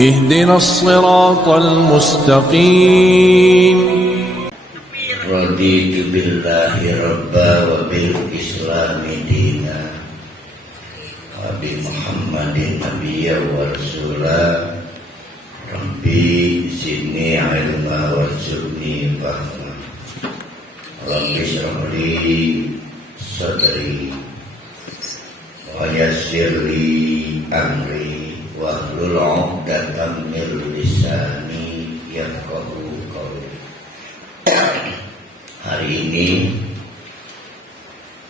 اهدنا الصراط المستقيم Raditu billahi rabba wa bil islami dina wa bi muhammadin nabiyya wa rasulah. Rabbi zidni ilma warzuqni fahma. Rabbi shrah li sadri wa yassir li amri wahlul 'uqdatam min lisani yafqahu qawli. Hari ini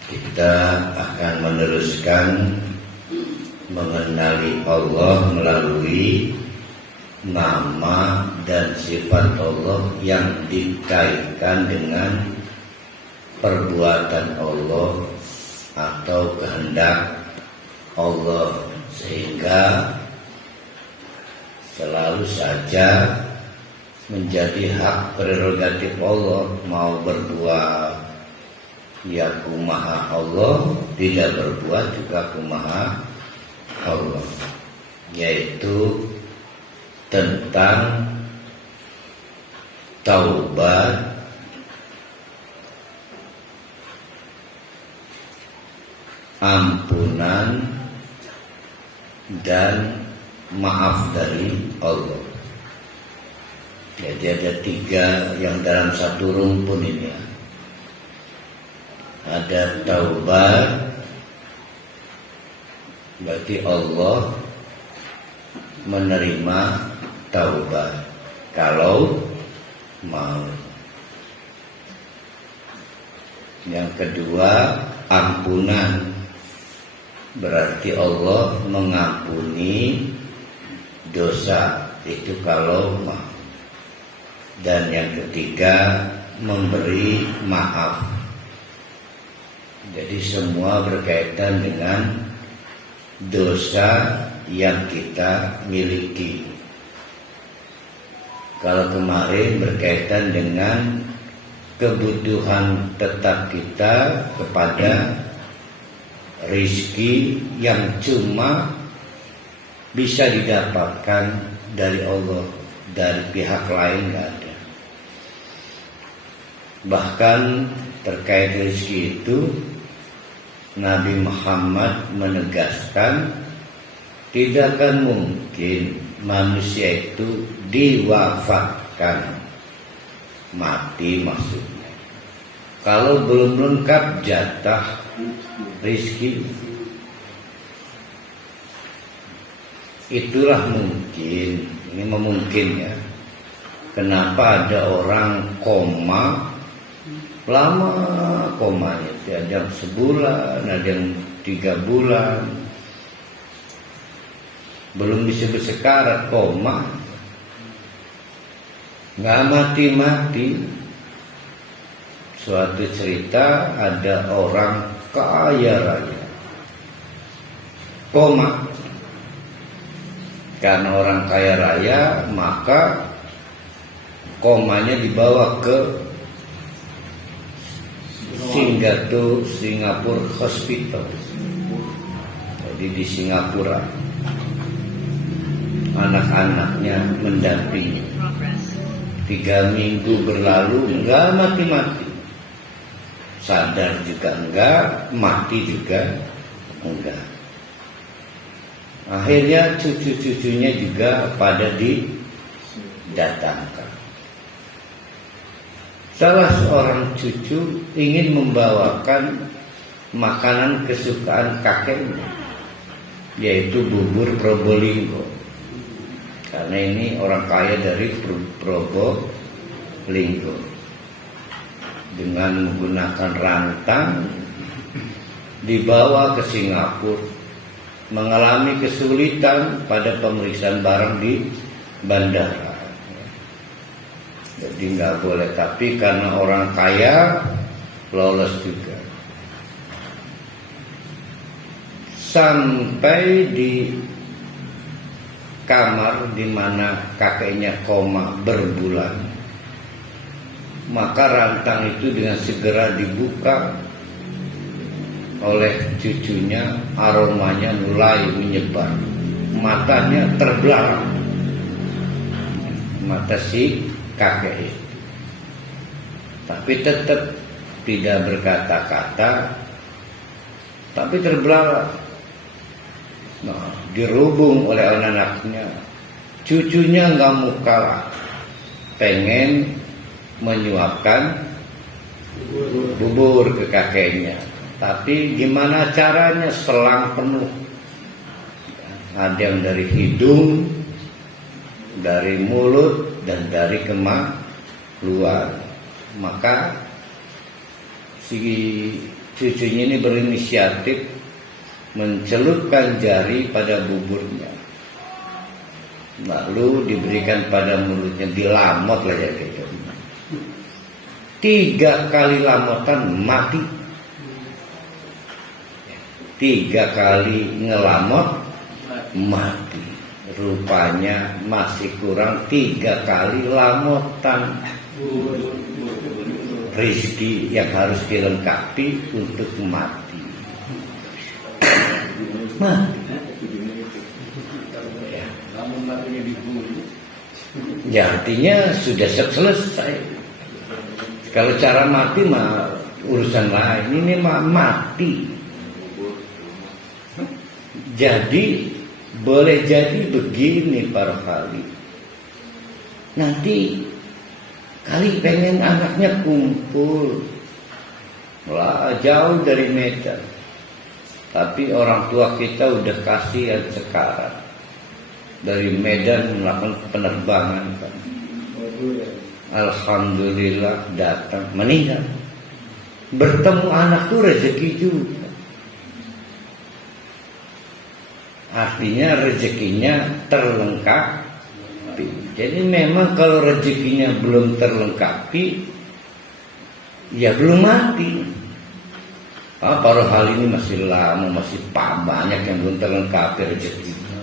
kita akan meneruskan mengenali Allah melalui nama dan sifat Allah yang dikaitkan dengan perbuatan Allah atau kehendak Allah, sehingga selalu saja menjadi hak prerogatif Allah. Mau berbuat ya kumaha Allah, tidak berbuat juga kumaha Allah, yaitu tentang taubat, ampunan, dan maaf dari Allah. Jadi ada tiga yang dalam satu rumpun ini ya. Ada taubat, berarti Allah menerima taubat kalau mau. Yang kedua, ampunan, berarti Allah mengampuni dosa, itu kalau mau. Dan yang ketiga, memberi maaf. Jadi semua berkaitan dengan dosa yang kita miliki. Kalau kemarin berkaitan dengan kebutuhan tetap kita kepada rizki yang cuma bisa didapatkan dari Allah, dari pihak lain nggak ada. Bahkan terkait rezeki itu Nabi Muhammad menegaskan tidak akan mungkin manusia itu diwafatkan, mati maksudnya, kalau belum lengkap jatah rezeki. Itulah mungkin, ini memungkin ya. Kenapa ada orang koma lama, komanya ada yang sebulan, ada yang 3 bulan, belum disebut sekarat, koma, nggak mati-mati. Suatu cerita ada orang kaya raya koma. Karena orang kaya raya, maka komanya dibawa ke Singapura Hospital. Jadi di Singapura anak-anaknya mendampingi. 3 minggu berlalu, enggak mati-mati. Sadar juga enggak, mati juga enggak. Akhirnya cucu-cucunya juga pada didatangkan. Salah seorang cucu ingin membawakan makanan kesukaan kakeknya, yaitu bubur Probolinggo. Karena ini orang kaya dari Probolinggo. Dengan menggunakan rantang dibawa ke Singapura, mengalami kesulitan pada pemeriksaan barang di bandara. Jadi nggak boleh, tapi karena orang kaya lolos juga. Sampai di kamar di mana kakeknya koma berbulan, maka rantang itu dengan segera dibuka oleh cucunya, aromanya mulai menyebar, matanya terbelalak, mata si kakek itu. Tapi tetap tidak berkata-kata, tapi terbelalak. Nah, dirubung oleh anak-anaknya, cucunya nggak mau kalah, pengen menyuapkan bubur ke kakeknya. Tapi gimana caranya? Selang penuh. Ada yang dari hidung, dari mulut, dan dari kemah keluar. Maka si cucunya ini berinisiatif mencelupkan jari pada buburnya, lalu diberikan pada mulutnya, dilamot lah ya gitu. 3 kali lamotan mati. 3 kali ngelamot mati. Rupanya masih kurang 3 kali lamotan rizki yang harus dilengkapi untuk mati. Ya, artinya sudah selesai. Kalau cara mati mah urusan lain. Ini mah mati. Jadi boleh jadi begini para kali. Nanti kali pengen anaknya kumpul lah jauh dari Medan, tapi orang tua kita udah kasihan sekarang dari Medan melakukan penerbangan kan. Alhamdulillah datang, meninggal. Bertemu anak tuh rezeki juga. Artinya rezekinya terlengkapi. Jadi memang kalau rezekinya belum terlengkapi, ya belum mati. Para hal ini masih lama, masih banyak yang belum terlengkapi rezekinya.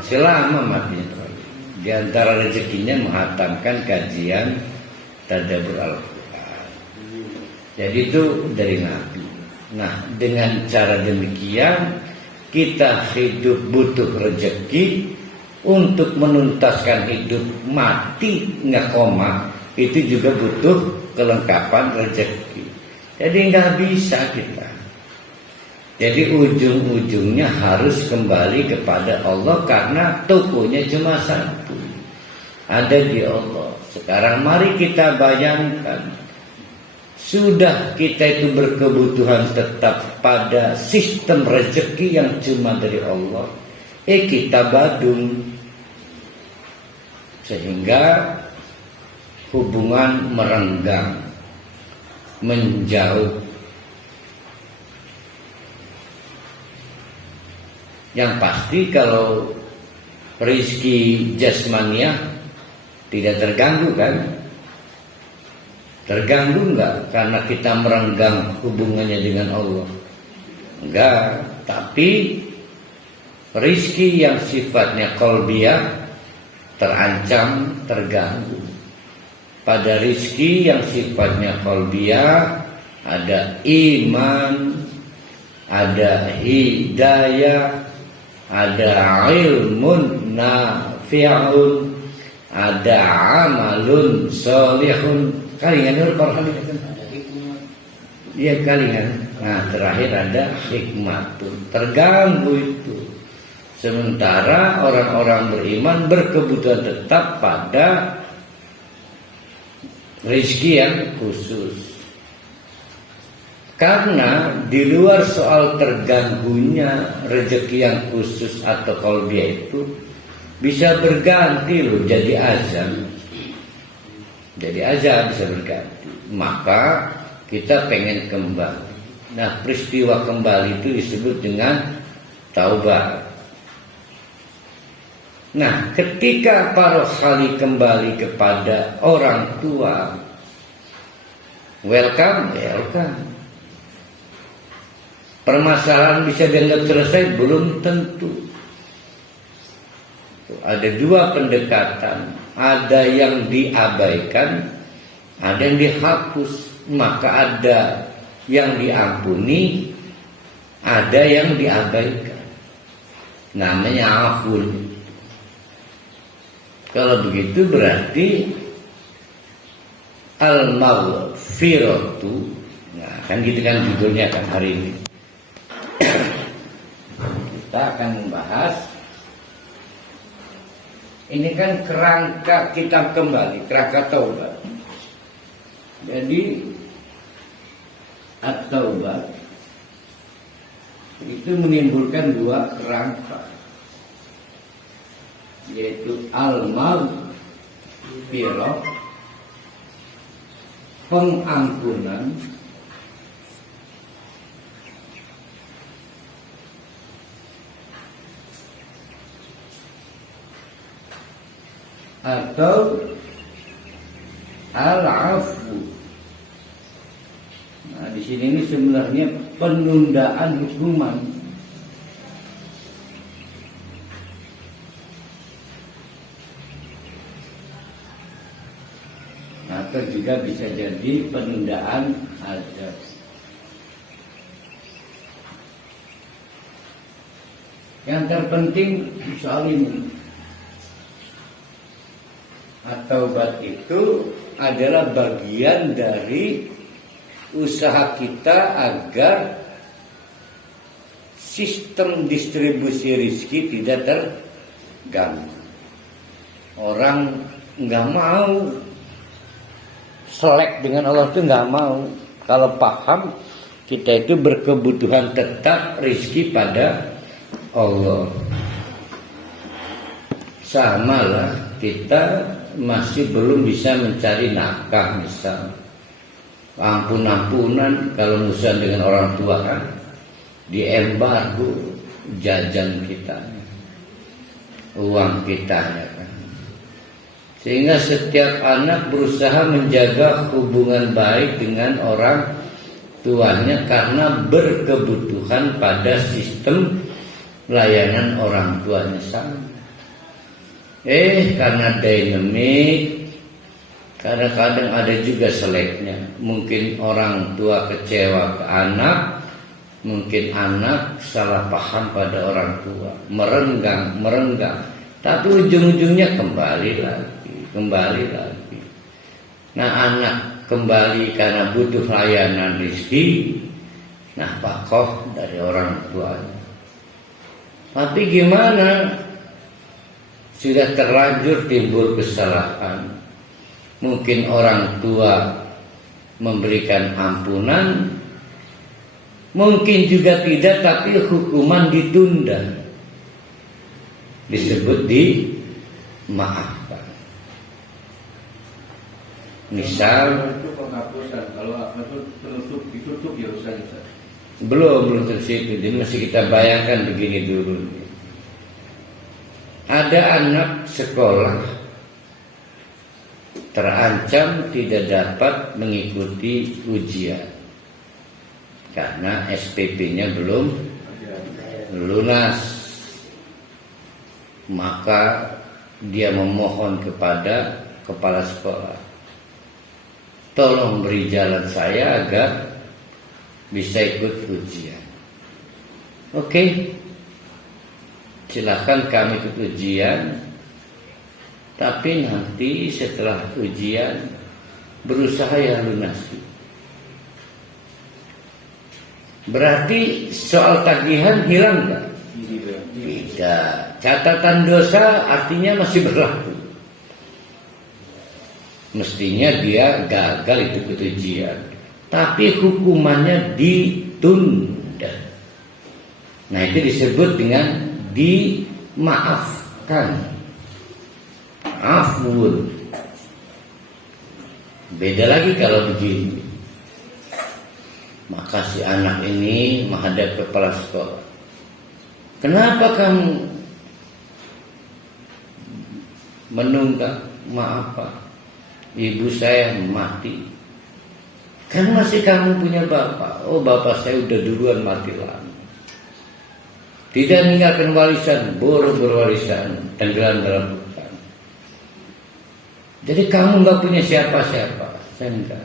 Masih lama matinya. Di antara rezekinya menghatamkan kajian tadabbur Al-Quran. Jadi itu dari Nabi. Nah, dengan cara demikian kita hidup butuh rezeki untuk menuntaskan hidup. Mati nggak koma, itu juga butuh kelengkapan rezeki. Jadi nggak bisa kita. Jadi ujung-ujungnya harus kembali kepada Allah, karena tokonya cuma satu, ada di Allah. Sekarang mari kita bayangkan, sudah kita itu berkebutuhan tetap pada sistem rezeki yang cuma dari Allah, kita badung, sehingga hubungan merenggang, menjauh. Yang pasti kalau rezeki jasmaniah tidak terganggu kan? Terganggu enggak karena kita merenggang hubungannya dengan Allah? Enggak, tapi rezeki yang sifatnya qalbiyah terancam, terganggu. Pada rezeki yang sifatnya qalbiyah ada iman, ada hidayah, ada ilmun nafi'un, ada amalun solihun. Kalingan iya kalingan. Nah, terakhir ada hikmatun. Terganggu itu. Sementara orang-orang beriman berkebutuhan tetap pada rezeki yang khusus. Karena di luar soal terganggunya rezeki yang khusus atau qalbiyah itu bisa berganti loh jadi azab. Jadi azab bisa berganti. Maka kita pengen kembali. Nah, peristiwa kembali itu disebut dengan taubat. Nah, ketika para kali kembali kepada orang tua, welcome. Permasalahan bisa dianggap selesai? Belum tentu. Ada 2 pendekatan. Ada yang diabaikan, ada yang dihapus. Maka ada yang diampuni, ada yang diabaikan. Namanya afun. Kalau begitu berarti al-maghfiratu. Nah, kan gitu kan judulnya kan hari ini. Kita akan membahas ini kan kerangka kita kembali, kerangka taubat. Jadi at-taubat itu menimbulkan dua kerangka, yaitu al-maghfirah, pengampunan, atau al-afu. Nah, di sini ini sebenarnya penundaan hukuman. Atau juga bisa jadi penundaan azab. Yang terpenting soal ini, at-taubat itu adalah bagian dari usaha kita agar sistem distribusi rezeki tidak terganggu. Orang nggak mau selek dengan Allah itu nggak mau. Kalau paham kita itu berkebutuhan tetap rezeki pada Allah. Sama lah, kita masih belum bisa mencari nafkah, misal ampun-ampunan kalau musuhan dengan orang tua kan diembargo jajan kita, uang kita ya kan. Sehingga setiap anak berusaha menjaga hubungan baik dengan orang tuanya karena berkebutuhan pada sistem layanan orang tuanya sama. Karena dinamik, kadang-kadang ada juga seleknya. Mungkin orang tua kecewa ke anak, mungkin anak salah paham pada orang tua, merenggang. Tapi ujung-ujungnya kembali lagi. Nah, anak kembali karena butuh layanan rezeki, nafkah dari orang tuanya. Tapi gimana? Sudah terlanjur timbul kesalahan. Mungkin orang tua memberikan ampunan, mungkin juga tidak, tapi hukuman ditunda. Disebut dimaafkan. Misal itu penghapusan, kalau itu ditutup ya usah. belum tersitu. Jadi masih kita bayangkan begini dulu. Ada anak sekolah terancam tidak dapat mengikuti ujian karena SPP-nya belum lunas. Maka dia memohon kepada kepala sekolah, tolong beri jalan saya agar bisa ikut ujian. Oke, silakan kami ikut ujian, tapi nanti setelah ujian berusaha ya lunasi. Berarti soal tagihan hilang nggak? Tidak. Catatan dosa artinya masih berlaku. Mestinya dia gagal ikut ujian, tapi hukumannya ditunda. Nah, itu disebut dengan dimaafkan. Afwun. Beda lagi kalau begini. Maka si anak ini menghadap kepala sekolah. Kenapa kamu menunggak? Maaf Pak, ibu saya mati. Kan masih kamu punya bapak. Oh, bapak saya udah duluan mati lama. Tidak meninggalkan warisan, boros berwarisan, tenggelam dalam hutan. Jadi kamu nggak punya siapa-siapa. Saya enggak.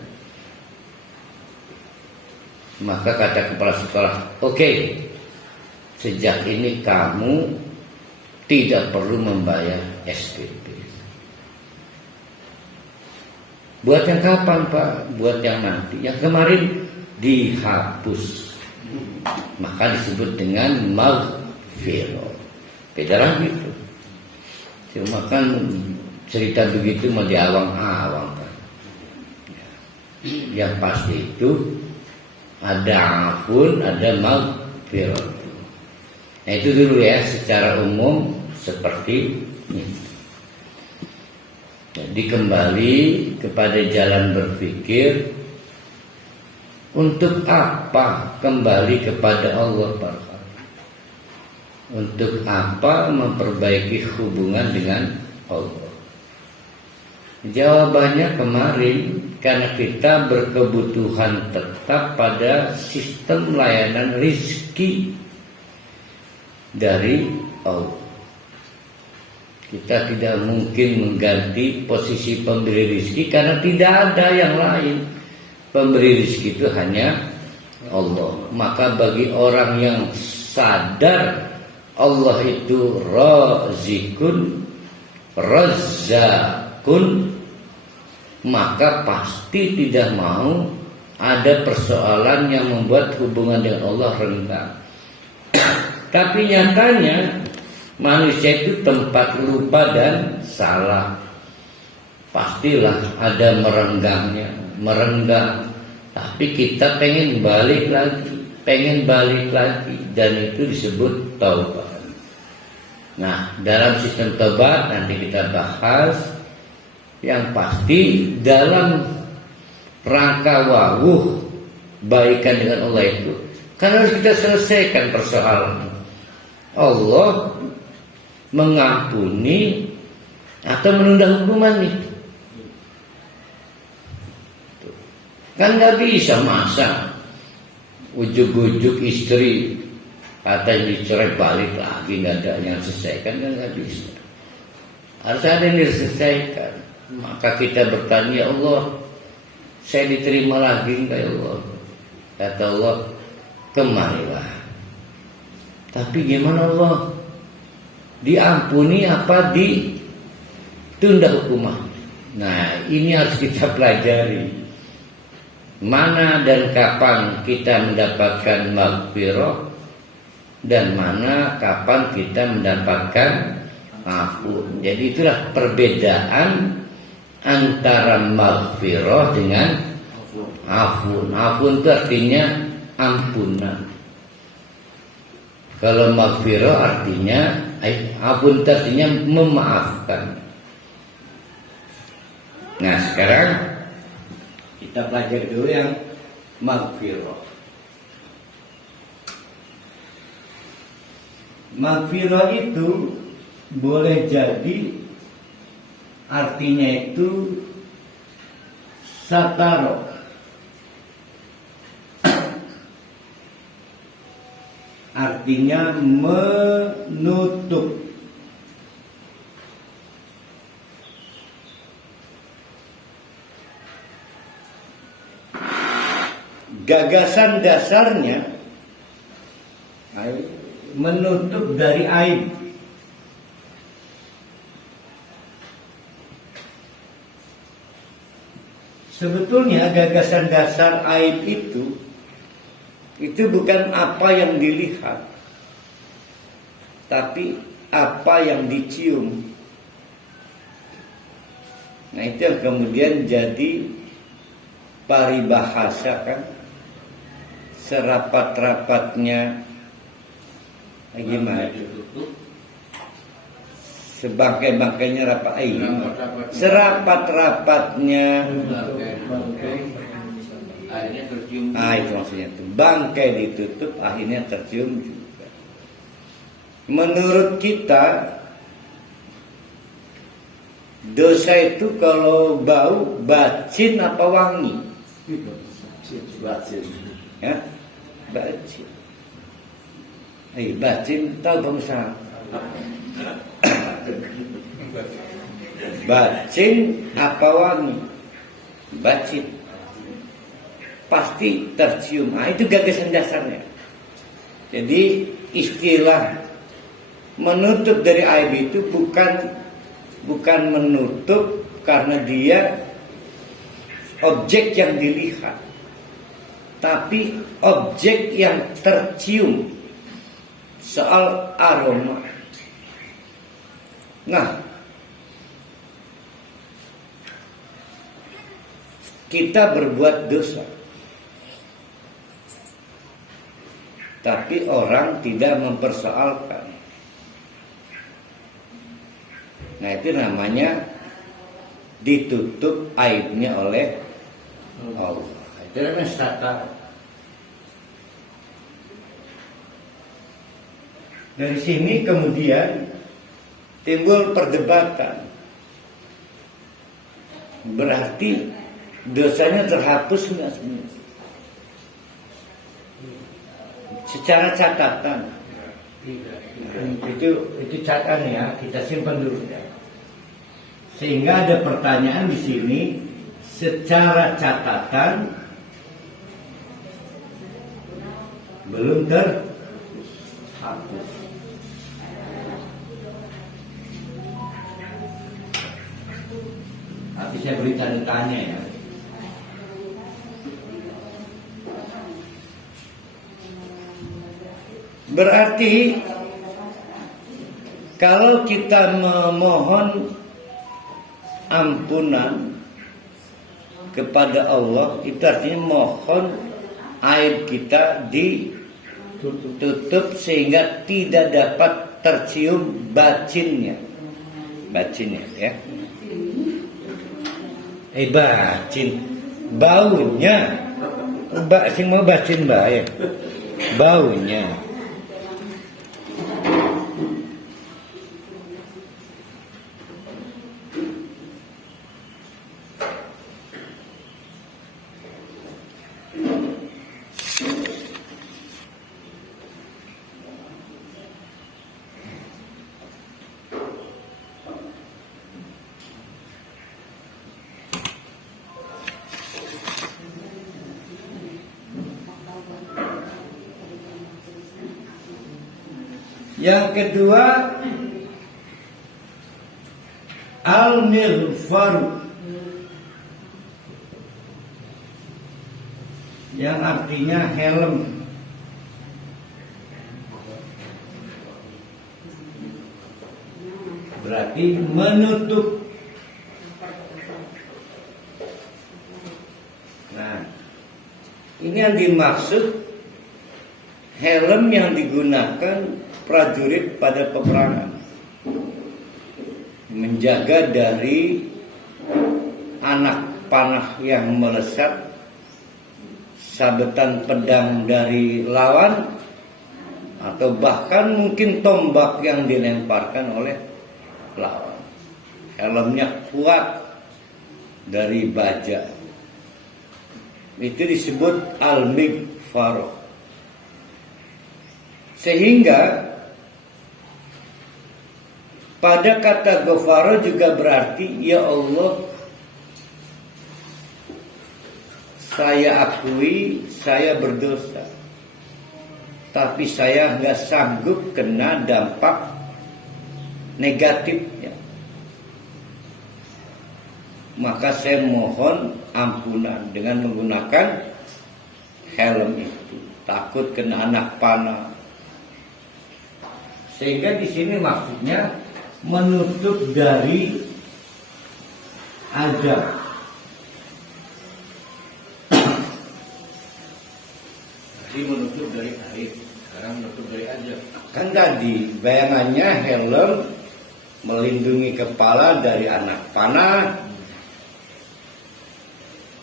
Maka kata kepala sekolah, oke, sejak ini kamu tidak perlu membayar SPP. Buat yang kapan Pak? Buat yang nanti. Yang kemarin dihapus. Maka disebut dengan maghfirah. Beda lagi itu. Cuma kan cerita begitu mau diawang-awang Pak. Yang pasti itu ada afun, ada maghfirah. Nah itu dulu ya, secara umum seperti ini. Jadi kembali kepada jalan berpikir, untuk apa kembali kepada Allah Pak? Untuk apa memperbaiki hubungan dengan Allah? Jawabannya kemarin, karena kita berkebutuhan tetap pada sistem layanan rizki dari Allah. Kita tidak mungkin mengganti posisi pemberi rizki karena tidak ada yang lain. Pemberi rizki itu hanya Allah. Maka bagi orang yang sadar Allah itu razikun, razzakun, maka pasti tidak mau ada persoalan yang membuat hubungan dengan Allah renggang. Tapi nyatanya manusia itu tempat lupa dan salah. Pastilah ada merenggang. Tapi kita pengen balik lagi, dan itu disebut taubat. Nah, dalam sistem taubat nanti kita bahas. Yang pasti dalam rangka wawuh baikan dengan Allah itu, kan harus kita selesaikan persoalan. Allah mengampuni atau menunda hukuman itu. Kan nggak bisa masa ujuk-ujuk istri kata dicerai balik lagi, nggak ada yang selesaikan, kan nggak bisa. Harus ada yang diselesaikan. Maka kita bertanya, ya Allah, saya diterima lagi enggak ya Allah? Kata Allah, kemarilah. Tapi gimana Allah? Diampuni apa ditunda hukuman? Nah, ini harus kita pelajari. Mana dan kapan kita mendapatkan maghfirah, dan mana kapan kita mendapatkan afun. Jadi itulah perbedaan antara maghfirah dengan afun. Afun itu artinya ampunan. Kalau maghfirah artinya, afun itu artinya memaafkan. Nah sekarang kita pelajari dulu yang maghfirah. Maghfirah itu boleh jadi artinya itu sataro, artinya menutup. Gagasan dasarnya menutup dari aib. Sebetulnya gagasan dasar aib itu bukan apa yang dilihat, tapi apa yang dicium. Nah itu yang kemudian jadi paribahasa kan, serapat-rapatnya gimana itu? Sebangkai-bangkainya rapat serapat-rapatnya akhirnya tercium. Itu maksudnya itu. Bangkai ditutup akhirnya tercium juga. Menurut kita dosa itu kalau bau bacin apa wangi? Bacin. Ya? Bacin. Bacin tahu bangsa. Bacin apa wangi? Bacin. Pasti tercium. Itu gagasan dasarnya. Jadi istilah menutup dari aib itu bukan menutup karena dia objek yang dilihat, tapi objek yang tercium, soal aroma. Nah, kita berbuat dosa, tapi orang tidak mempersoalkan. Nah, itu namanya ditutup aibnya oleh Allah. Itu namanya satar. Dari sini kemudian timbul perdebatan. Berarti dosanya terhapus nggak sebenarnya? Secara catatan. Itu catatan ya, kita simpan dulu ya. Sehingga ada pertanyaan di sini, secara catatan belum terhapus. Tapi saya beri tanda tanya ya. Berarti kalau kita memohon ampunan kepada Allah, itu artinya mohon aib kita ditutup sehingga tidak dapat tercium bacinnya ya. Bacin baunya, sing mau bacin ya. Baunya. Yang kedua, al-mighfar, yang artinya helm. Berarti menutup. Nah, ini yang dimaksud helm yang digunakan prajurit pada peperangan, menjaga dari anak panah yang melesat, sabetan pedang dari lawan, atau bahkan mungkin tombak yang dilemparkan oleh lawan. Helmnya kuat dari baja. Itu disebut al-mighfar. Sehingga pada kata ghafara juga berarti, ya Allah, saya akui saya berdosa, tapi saya nggak sanggup kena dampak negatifnya. Maka saya mohon ampunan dengan menggunakan helm itu. Takut kena anak panah. Sehingga di sini maksudnya menutup dari azab. Jadi menutup dari air, sekarang menutup dari azab. Kan tadi bayangannya helm melindungi kepala dari anak panah,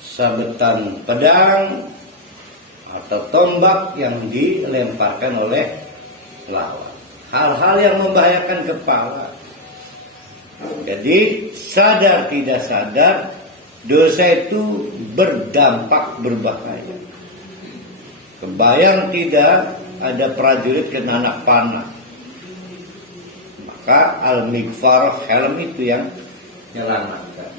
sabetan pedang atau tombak yang dilemparkan oleh lawan. Hal-hal yang membahayakan kepala. Jadi sadar tidak sadar dosa itu berdampak berbahaya. Kebayang tidak ada prajurit kena anak panah, maka al-mighfar, helm itu yang menyelamatkan.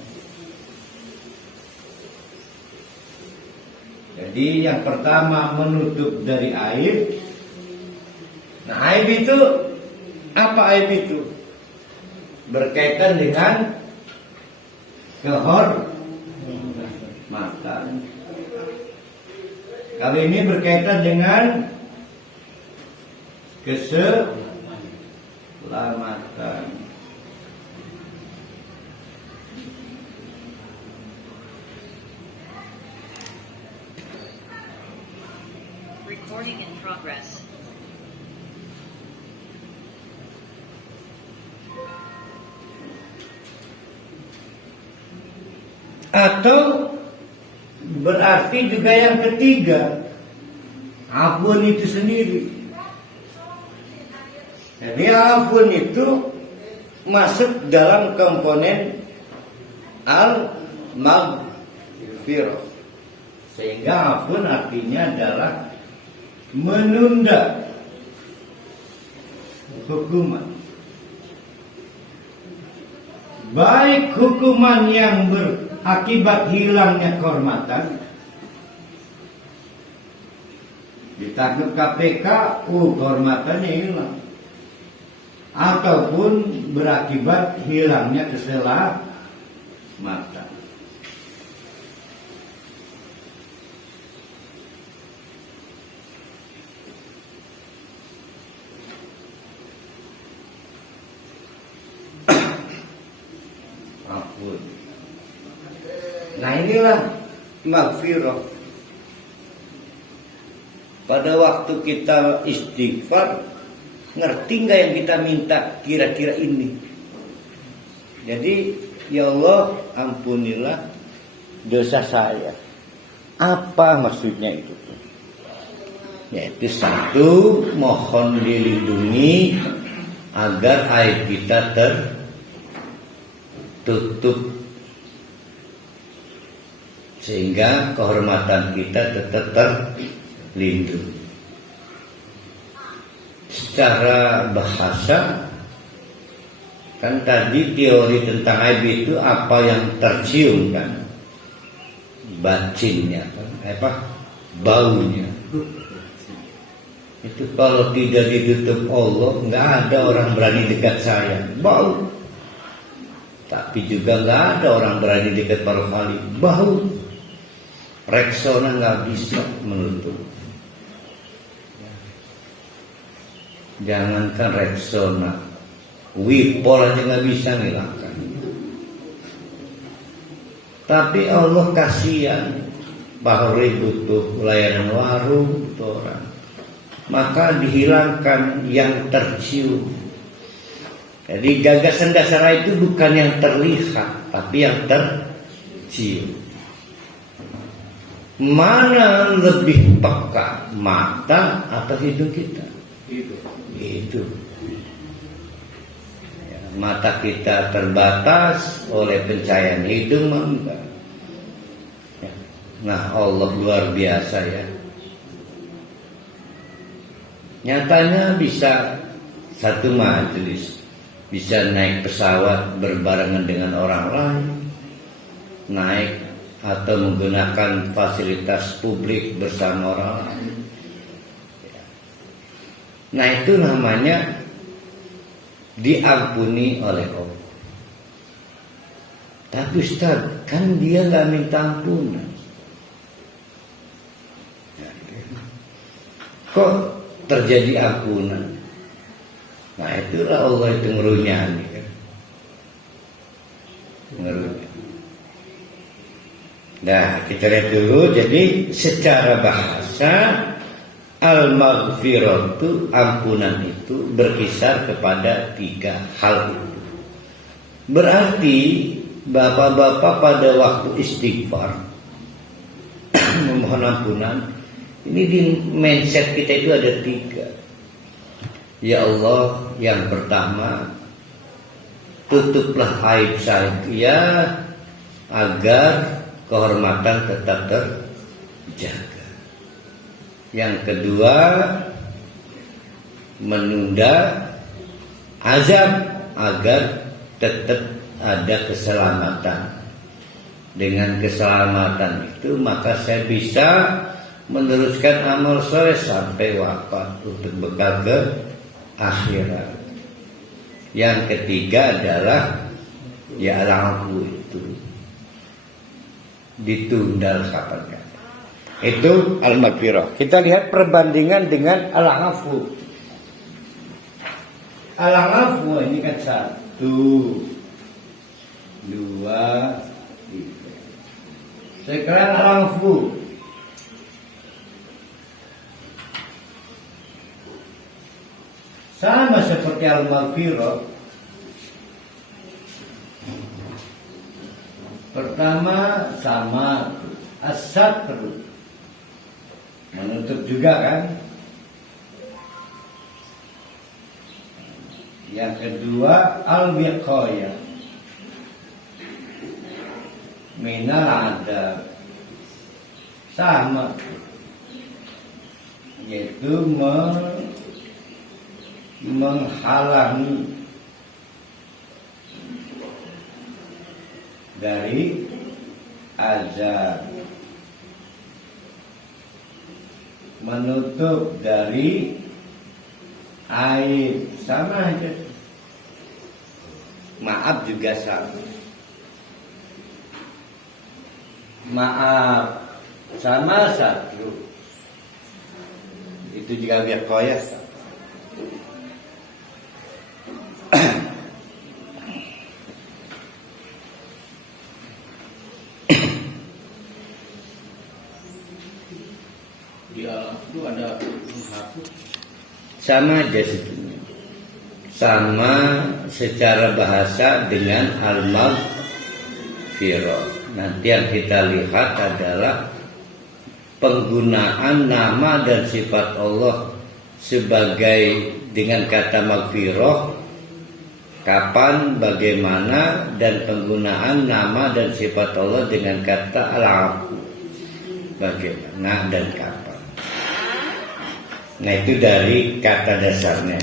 Jadi yang pertama menutup dari aib. Nah, aib itu apa? Aib itu berkaitan dengan kehormatan. memaafkan. Kalau ini berkaitan dengan keselamatan. Recording in progress. Atau berarti juga yang ketiga, afun itu sendiri. Jadi afun itu masuk dalam komponen al-maghfirah. Sehingga afun artinya adalah menunda hukuman. Baik hukuman yang berakibat hilangnya kehormatan, ditangkap KPK, kehormatannya hilang, ataupun berakibat hilangnya keselamatan. Nah inilah maghfirah. Pada waktu kita istighfar, ngerti nggak yang kita minta kira-kira ini? Jadi ya Allah ampunilah dosa saya. Apa maksudnya itu? Yaitu satu, mohon dilindungi agar aib kita tertutup, sehingga kehormatan kita tetap terlindungi. Secara bahasa, kan tadi teori tentang aib itu apa yang tercium kan, bacinnya, baunya. Itu kalau tidak ditutup Allah, nggak ada orang berani dekat saya, bau. Tapi juga nggak ada orang berani dekat para wali, bau. Rexona nggak bisa menutup. Jangankan Rexona, Wipol aja nggak bisa ngilangkan. Tapi Allah kasihan, Bahri butuh layanan warung, butuh orang. Maka dihilangkan yang tercium. Jadi gagasan dasar itu bukan yang terlihat, tapi yang tercium. Mana lebih peka, mata atau hidung kita? Itu. Ya, mata kita terbatas oleh pencahayaan hidung, enggak. Ya. Nah, Allah luar biasa ya. Nyatanya bisa satu majelis, bisa naik pesawat berbarengan dengan orang lain, naik atau menggunakan fasilitas publik bersama orang lain. Nah itu namanya diampuni oleh Allah. Tapi Ustaz, kan dia gak minta ampunan. Kok terjadi ampunan? Nah itulah Allah itu ngerunyani kan. Ngerunyani. Nah kita lihat dulu. Jadi secara bahasa al-maghfirah itu, ampunan itu berkisar kepada tiga hal itu. Berarti bapak-bapak pada waktu istighfar memohon ampunan, ini di mindset kita itu ada tiga. Ya Allah, yang pertama, tutuplah aib saya agar kehormatan tetap terjaga. Yang kedua, menunda azab agar tetap ada keselamatan. Dengan keselamatan itu maka saya bisa meneruskan amal soleh sampai wafat untuk bekal ke akhirat. Yang ketiga adalah ya al-afu itu. ditunda kapan. Itu al-maghfirah. Kita lihat perbandingan dengan al-afu. Al-afu ini kan 1, 2, 3. Sekarang al-afu sama seperti al-maghfirah. Pertama sama as-satr, menutup juga kan. Yang kedua al-wiqayah, minal adab, sama, yaitu menghalangi dari azab, menutup dari aib, sama aja. Maaf juga sama. Maaf sama 1. Itu juga wiqayah sama. Di alam itu ada menghapus. Sama aja sebetulnya. Sama secara bahasa dengan al-maghfirah. Nanti yang kita lihat adalah penggunaan nama dan sifat Allah sebagai dengan kata maghfirah, kapan, bagaimana, dan penggunaan nama dan sifat Allah dengan kata al-afu, bagaimana dan kapan. Nah, itu dari kata dasarnya.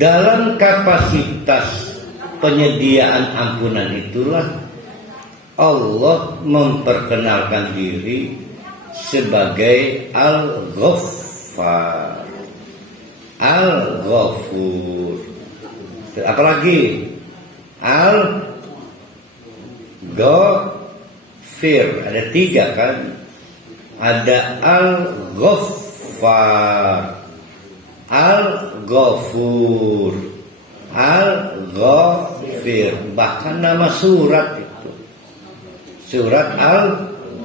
Dalam kapasitas penyediaan ampunan itulah Allah memperkenalkan diri sebagai Al-Ghaffar, Al-Ghafur. Apalagi Al-Ghafir, ada 3 kan? Ada Al-Ghaffar, Al-Ghafur, Al-Ghafir. Bahkan nama surat itu, surat Al-Ghafir,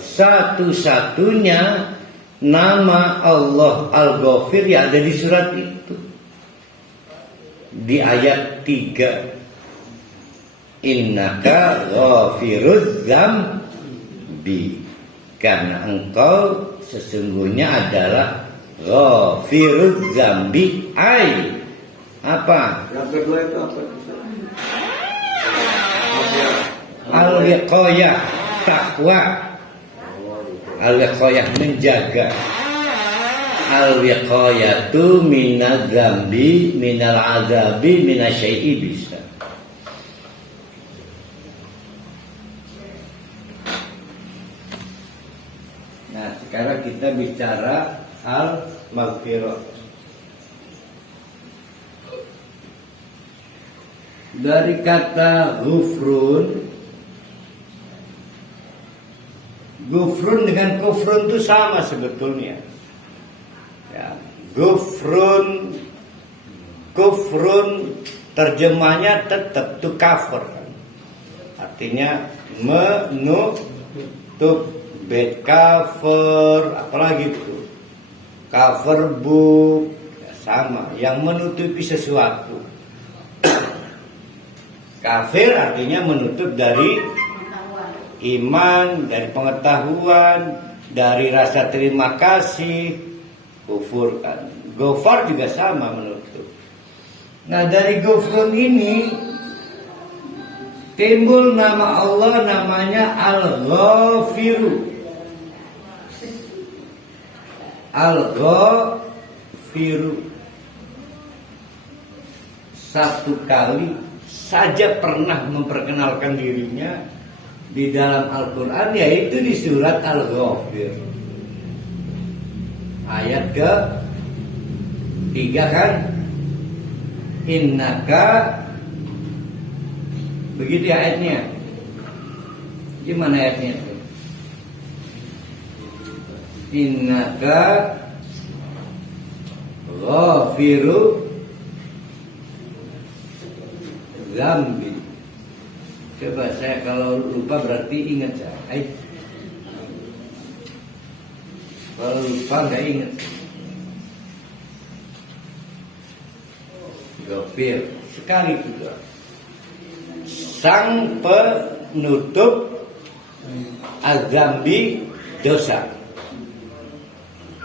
satu-satunya nama Allah Al-Ghafir yang ada di surat itu. Di ayat 3, innaka ghafirudz dzambi, karena engkau sesungguhnya adalah ghafirudz dzambi, ai apa? Yang kedua itu apa? Al-wiqayah, takwa. Al-wiqayah, menjaga. Al-wiqayatu minadz dzambi, minal azabi, minasyai'i bisa. Nah, sekarang kita bicara al-maghfirah. Dari kata ghufrun, gufrun dengan kufrun itu sama sebetulnya. Ya, gufrun, kufrun terjemahnya tetap to cover, artinya menutup, bed cover, apalagi itu cover book, ya sama, yang menutupi sesuatu. Kafir artinya menutup dari iman, dari pengetahuan, dari rasa terima kasih. Kufur kan, Ghafar juga sama, menutup. Nah, dari Ghafrun ini timbul nama Allah, namanya Al-Ghafiru. Al-Ghafiru. Satu kali saja pernah memperkenalkan dirinya di dalam Al-Quran, yaitu di surat Al-Ghafir ayat ke 3 kan? Innaka, begitu ya ayatnya. Gimana ayatnya? Innaka ghafiru zambi. Coba saya kalau lupa berarti ingat saya. Kalau lupa nggak ingat. Ghafir sekali juga. Sang penutup azambi dosa.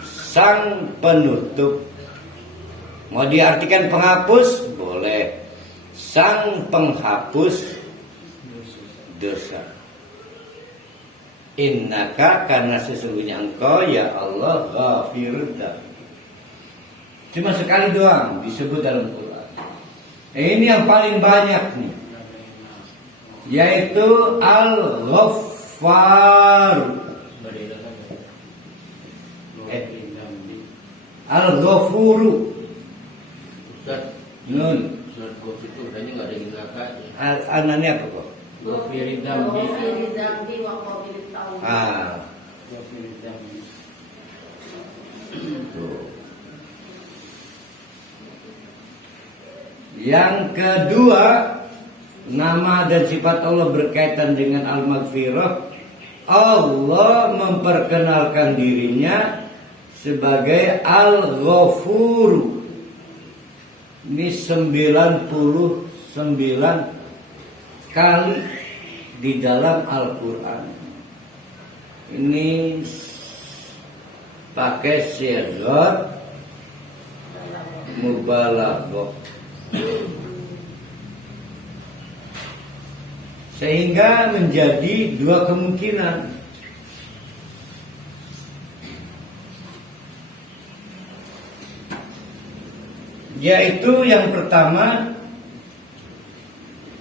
Sang penutup. Mau diartikan penghapus? Boleh. Sang penghapus dosa. Innaka, karena sesungguhnya engkau ya Allah ghafirud dzambi. Cuma sekali doang disebut dalam Quran. Ini yang paling banyak nih, yaitu Al-Ghaffar. Al-Ghafuru. Ustaz, Nun. surat Ghafir itu hanya nggak ada innaka. Anaknya apa kok? Ghafirid dzambi. Ghafirid dzambi. Tuh. Yang kedua, nama dan sifat Allah berkaitan dengan Al-Maghfirah. Allah memperkenalkan dirinya sebagai Al-Ghafur. Ini 99 kali di dalam Al-Quran. Ini pakai sighah mubalaghah. Sehingga menjadi dua kemungkinan. Yaitu yang pertama,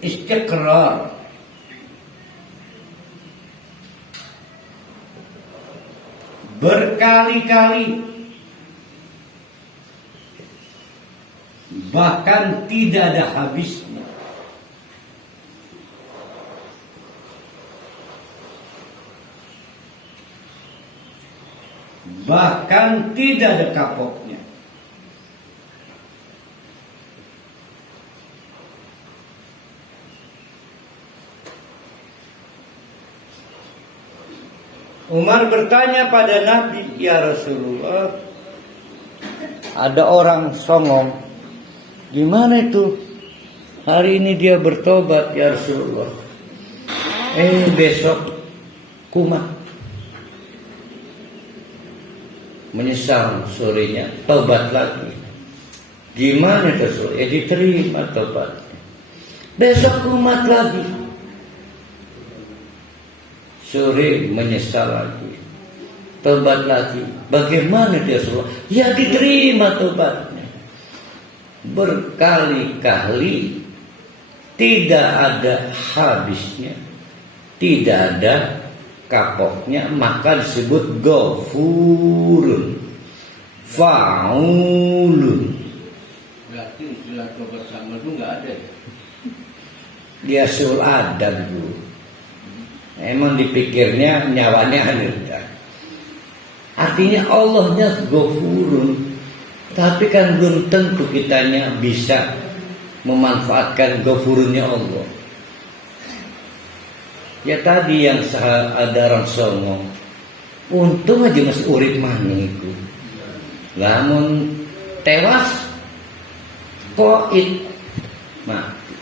istiqrar. Berkali-kali, bahkan tidak ada habisnya. Bahkan tidak ada kapoknya. Umar bertanya pada Nabi, ya Rasulullah, ada orang songong. Gimana itu? Hari ini dia bertobat, ya Rasulullah. Besok kumat. Menyesal sorenya, tobat lagi. Gimana Rasul? Diterima tobatnya. Besok kumat lagi. Sore menyesal lagi. Tobat lagi. Bagaimana dia Rasulullah? Ya diterima tobatnya. Berkali-kali, tidak ada habisnya, tidak ada kapoknya, maka disebut Ghafurun, Fa'ulun. Berarti istilah tobat sama itu nggak ada ya? Dia sul ada dulu. Emang dipikirnya nyawanya ada. Artinya Allahnya Ghafurun, tapi kan belum tentu kitanya bisa memanfaatkan Ghafurunnya Allah. Ya tadi yang ada orang songong, untung aja masih urip maniku. Lamun tewas koit mati.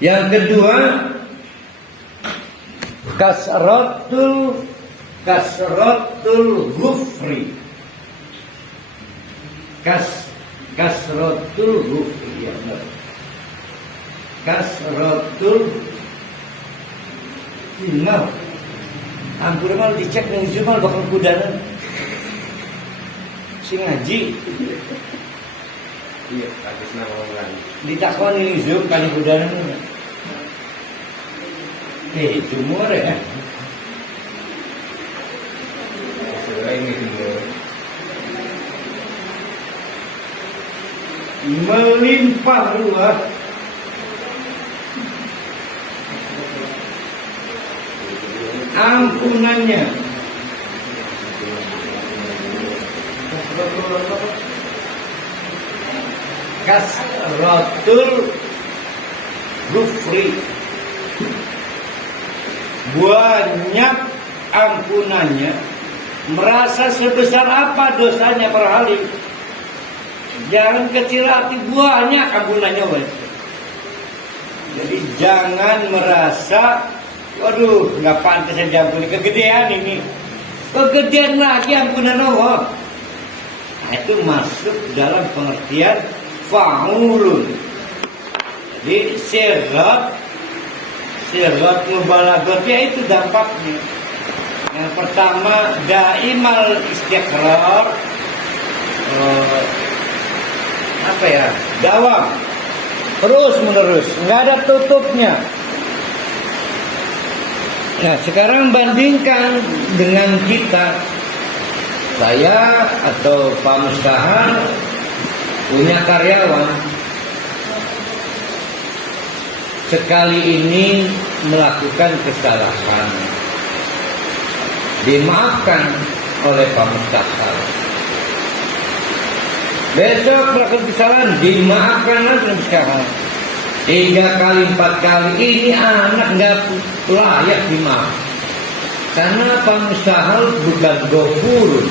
Yang kedua, kasratul ghufri. Kasratul ghufri, ya benar. Kasratul mal. Ampun mal dicek nang jumal bakal kudanan. Sing ngaji. Iya, hadis nawawi. Ditakoni zoom kali kudanan. Jumur ya. Ini dulu. melimpah ruah, ampunannya kasratul ghufri, banyak ampunannya. Merasa sebesar apa dosanya per hari, jangan kecil hati, banyak ampunannya. Jadi jangan merasa waduh nggak pantas saya ampuni, kegedean ini, kegedean lagi ampunan Allah. Nah, itu masuk dalam pengertian fa'ulun. Jadi sirat mubalaghah itu dampaknya. Yang pertama daimal istiqrar, dawam terus menerus, nggak ada tutupnya. Nah sekarang bandingkan dengan kita, saya atau Pak Mustahar punya karyawan, sekali ini melakukan kesalahan, dimaafkan oleh Pak Mustahar. Besok melakukan kesalahan, dimaafkan lagi sekarang. 3 kali 4 kali, ini anak nggak layak dimaaf. Karena Pak Mustahar bukan Ghafur.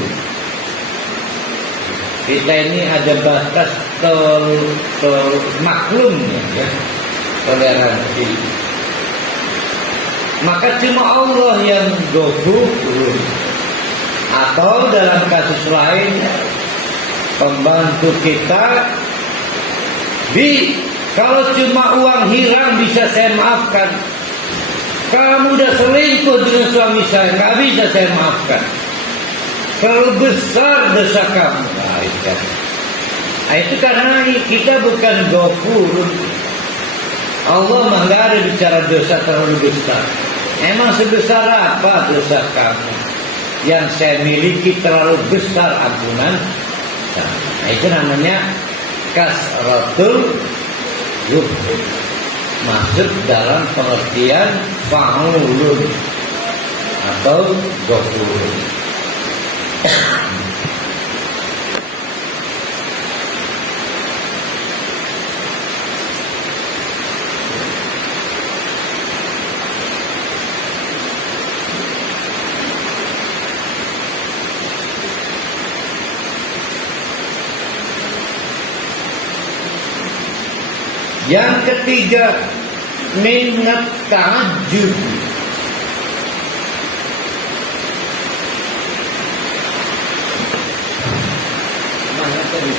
Kita ini ada batas maklumnya, ya, toleransi. Maka cuma Allah yang Ghafur. Atau dalam kasus lain, pembantu kita kalau cuma uang hilang bisa saya maafkan. Kamu udah selingkuh dengan suami saya, nggak bisa saya maafkan. Terlalu besar dosa kamu. Nah, itu karena kita bukan Ghafur. Allah mah nggak ada bicara dosa terlalu besar. Emang sebesar apa dosa kamu? Yang saya miliki terlalu besar ampunan. Nah, itu namanya kasratul ghufri, masuk dalam pengertian fa'ulun atau ghafur. Yang ketiga, minat ta'ajjub. Mana tadi?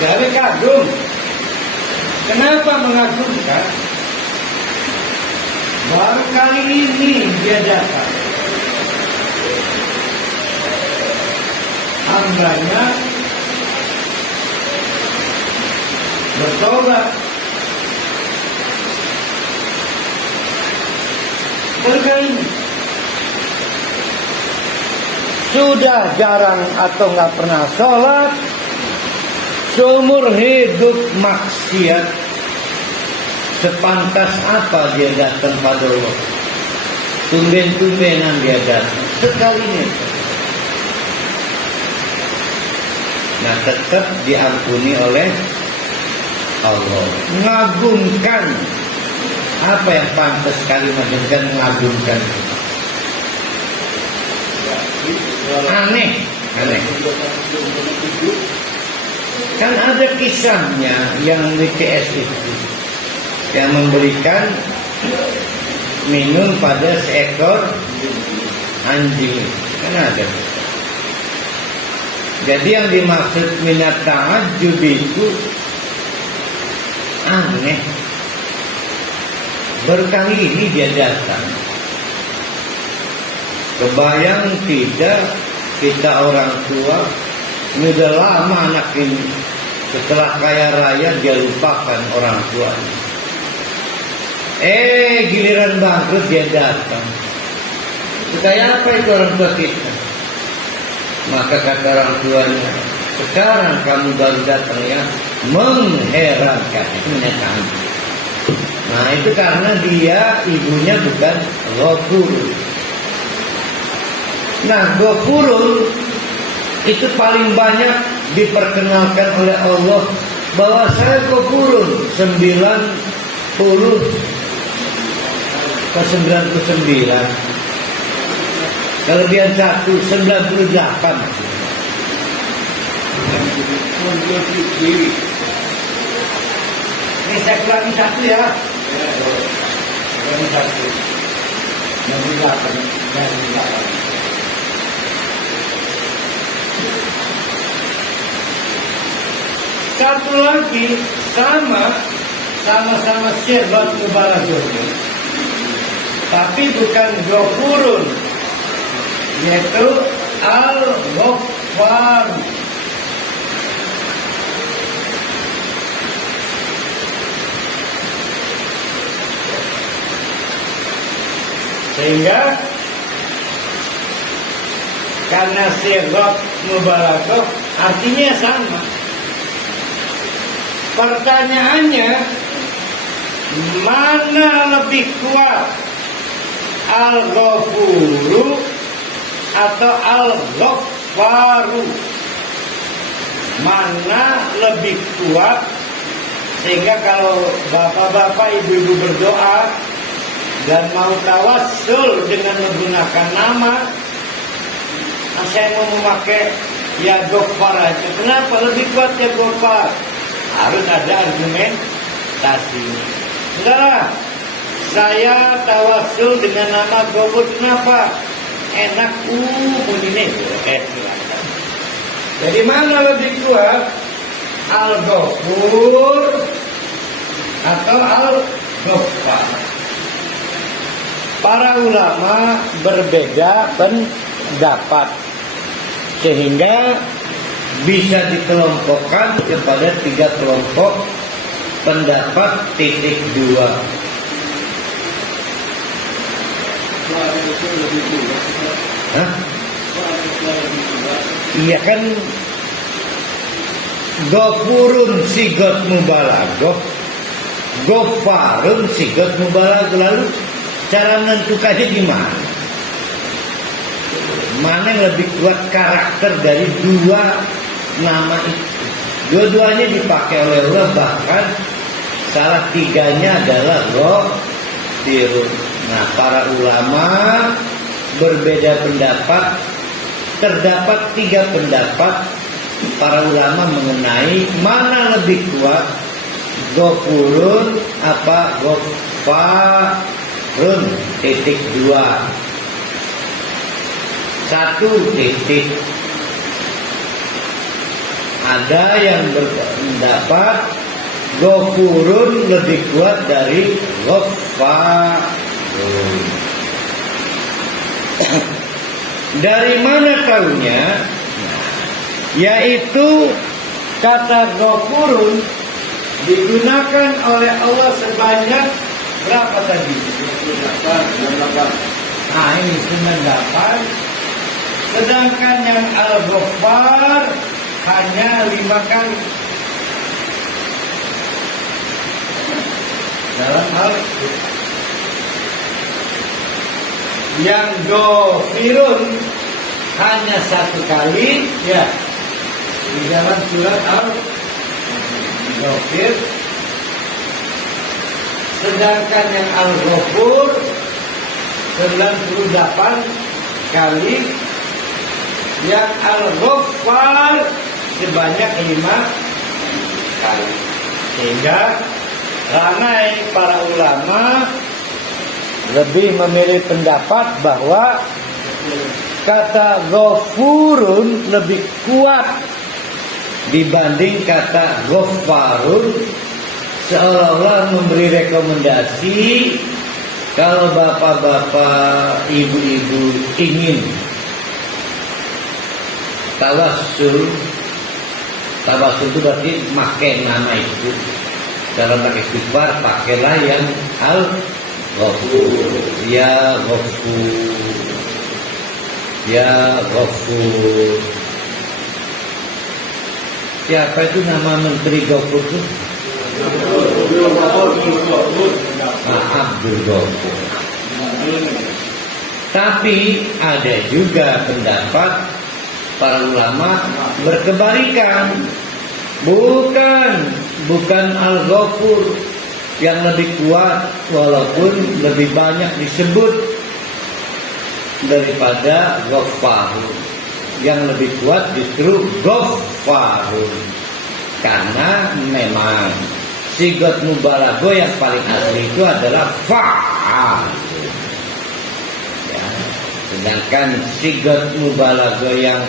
Dari kagum. Kenapa mengagumkan? Baru kali ini dia datang. Hambanya bertobat. Baru kali ini. Sudah jarang atau nggak pernah sholat, seumur hidup maksiat. Sepantas apa dia datang pada Allah? Tumben-tumbenan dia datang. Sekalinya. Nah tetap diampuni oleh Allah. Mengagumkan. Apa yang pantas sekali mengagumkan? Mengagumkan. Aneh. Kan ada kisahnya yang WTS itu, yang memberikan minum pada seekor anjing. Kan ada. Jadi yang dimaksud minat ta'ajjub itu aneh. Berkali ini dia datang. Kebayang tidak kita orang tua, ini udah lama anak ini, setelah kaya raya dia lupakan orang tuanya. Giliran bangkrut dia datang. Kayak apa itu orang tua kita? Maka kata orang tuanya, sekarang kamu baru datang ya, mengherankan. Itu menyatakan. Nah itu karena dia ibunya bukan Ghafurun. Nah Ghafurun itu paling banyak diperkenalkan oleh Allah bahwa saya Ghafurun 90 ke 99. Kelebihan 1 98. Ini saya kurangi 1 ya. Kurangi 1. 98. Satu lagi sama-sama sirbat mubarakatuh. Tapi bukan Ghafurun, yaitu Al-Ghaffar. Sehingga karena sirbat mubarakatuh artinya sama. Pertanyaannya, mana lebih kuat, Al-Ghafuru atau Al-Ghaffaru? Mana lebih kuat? Sehingga kalau bapak-bapak, ibu-ibu berdoa dan mau tawassul dengan menggunakan nama, saya mau memakai ya Ghaffar aja. Kenapa lebih kuat ya Ghaffar? Harus ada argumentasi. Enggak, saya tawassul dengan nama Ghafur. Kenapa? Enak begini. Silakan. Jadi mana lebih kuat? Al-Ghafur atau Al-Ghaffar? Para ulama berbeda pendapat, sehingga bisa dikelompokkan kepada 3 kelompok pendapat titik 2. Hah? Iya kan, Ghafurun sigot mubalaghah, Ghaffarun sigot mubalaghah. Lalu cara menentukannya gimana? Mana yang lebih kuat karakter dari 2 nama itu? Dua-duanya dipakai oleh Allah, bahkan salah 3-nya adalah Ghafirun. Nah, para ulama berbeda pendapat. Terdapat 3 pendapat para ulama mengenai mana lebih kuat, Ghafurun apa Ghaffarun. Titik 2. 1 titik. Ada yang berpendapat Ghafurun lebih kuat dari Ghaffarun. Dari mana tahunya? Yaitu kata Ghafurun digunakan oleh Allah sebanyak berapa tadi? 98. Nah ini 98. Sedangkan yang Al-Ghaffar hanya 5 kali. Dalam hal yang Ghafirun hanya 1 kali, ya, di dalam surat Al-Ghafir. Sedangkan yang Al-Ghafur 98 kali, yang Al-Ghaffar sebanyak 5 kali. Sehingga ramai para ulama lebih memilih pendapat bahwa kata Ghafurun lebih kuat dibanding kata Ghaffarun, seolah-olah memberi rekomendasi kalau bapak-bapak, ibu-ibu ingin tawassul itu berarti pakai nama itu. Kalau pakai istighfar, pakailah yang Al-Ghafur. Ya Ghafur, Ya Ghafur. Siapa itu nama Menteri Ghafur itu? Abdul Ghafur. Tapi ada juga pendapat para ulama berkebalikan. Bukan Al-Ghafur yang lebih kuat, walaupun lebih banyak disebut daripada Ghaffarun. Yang lebih kuat justru Ghaffarun, karena memang sigot mubalaghah yang paling asli itu adalah fa'al. Ya, sedangkan sigot mubalaghah yang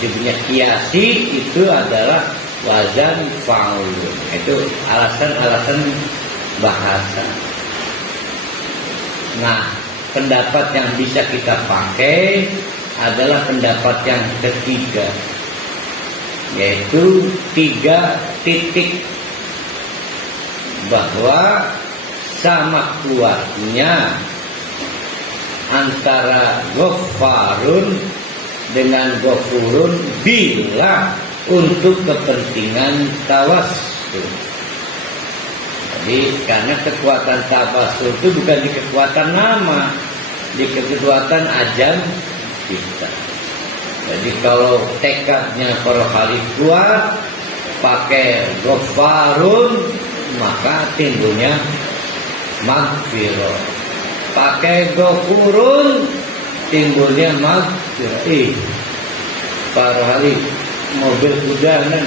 disebutnya kiasi itu adalah wazan fa'ulun. Itu alasan-alasan bahasa. Nah, pendapat yang bisa kita pakai adalah pendapat yang ketiga, yaitu 3 titik, bahwa sama kuatnya antara Ghaffarun dengan Ghafurun bila untuk kepentingan tawassul. Jadi karena kekuatan tawassul itu bukan di kekuatan nama, di kekuatan ajam kita. Jadi kalau tekadnya para khalif kuat pakai Ghaffarun, maka timbulnya maghfirah. Pakai Ghafurun, timbulnya maghfirah. Para khalif mobil kuda kan?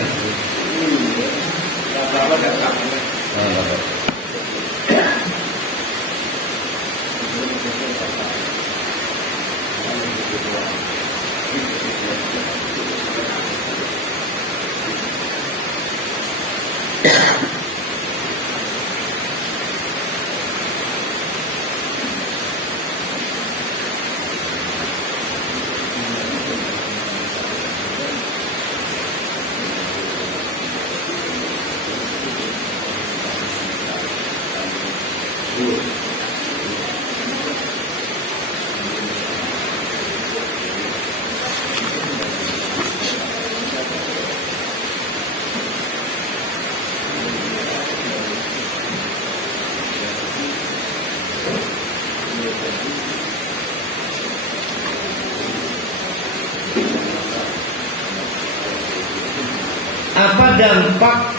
Apa dampak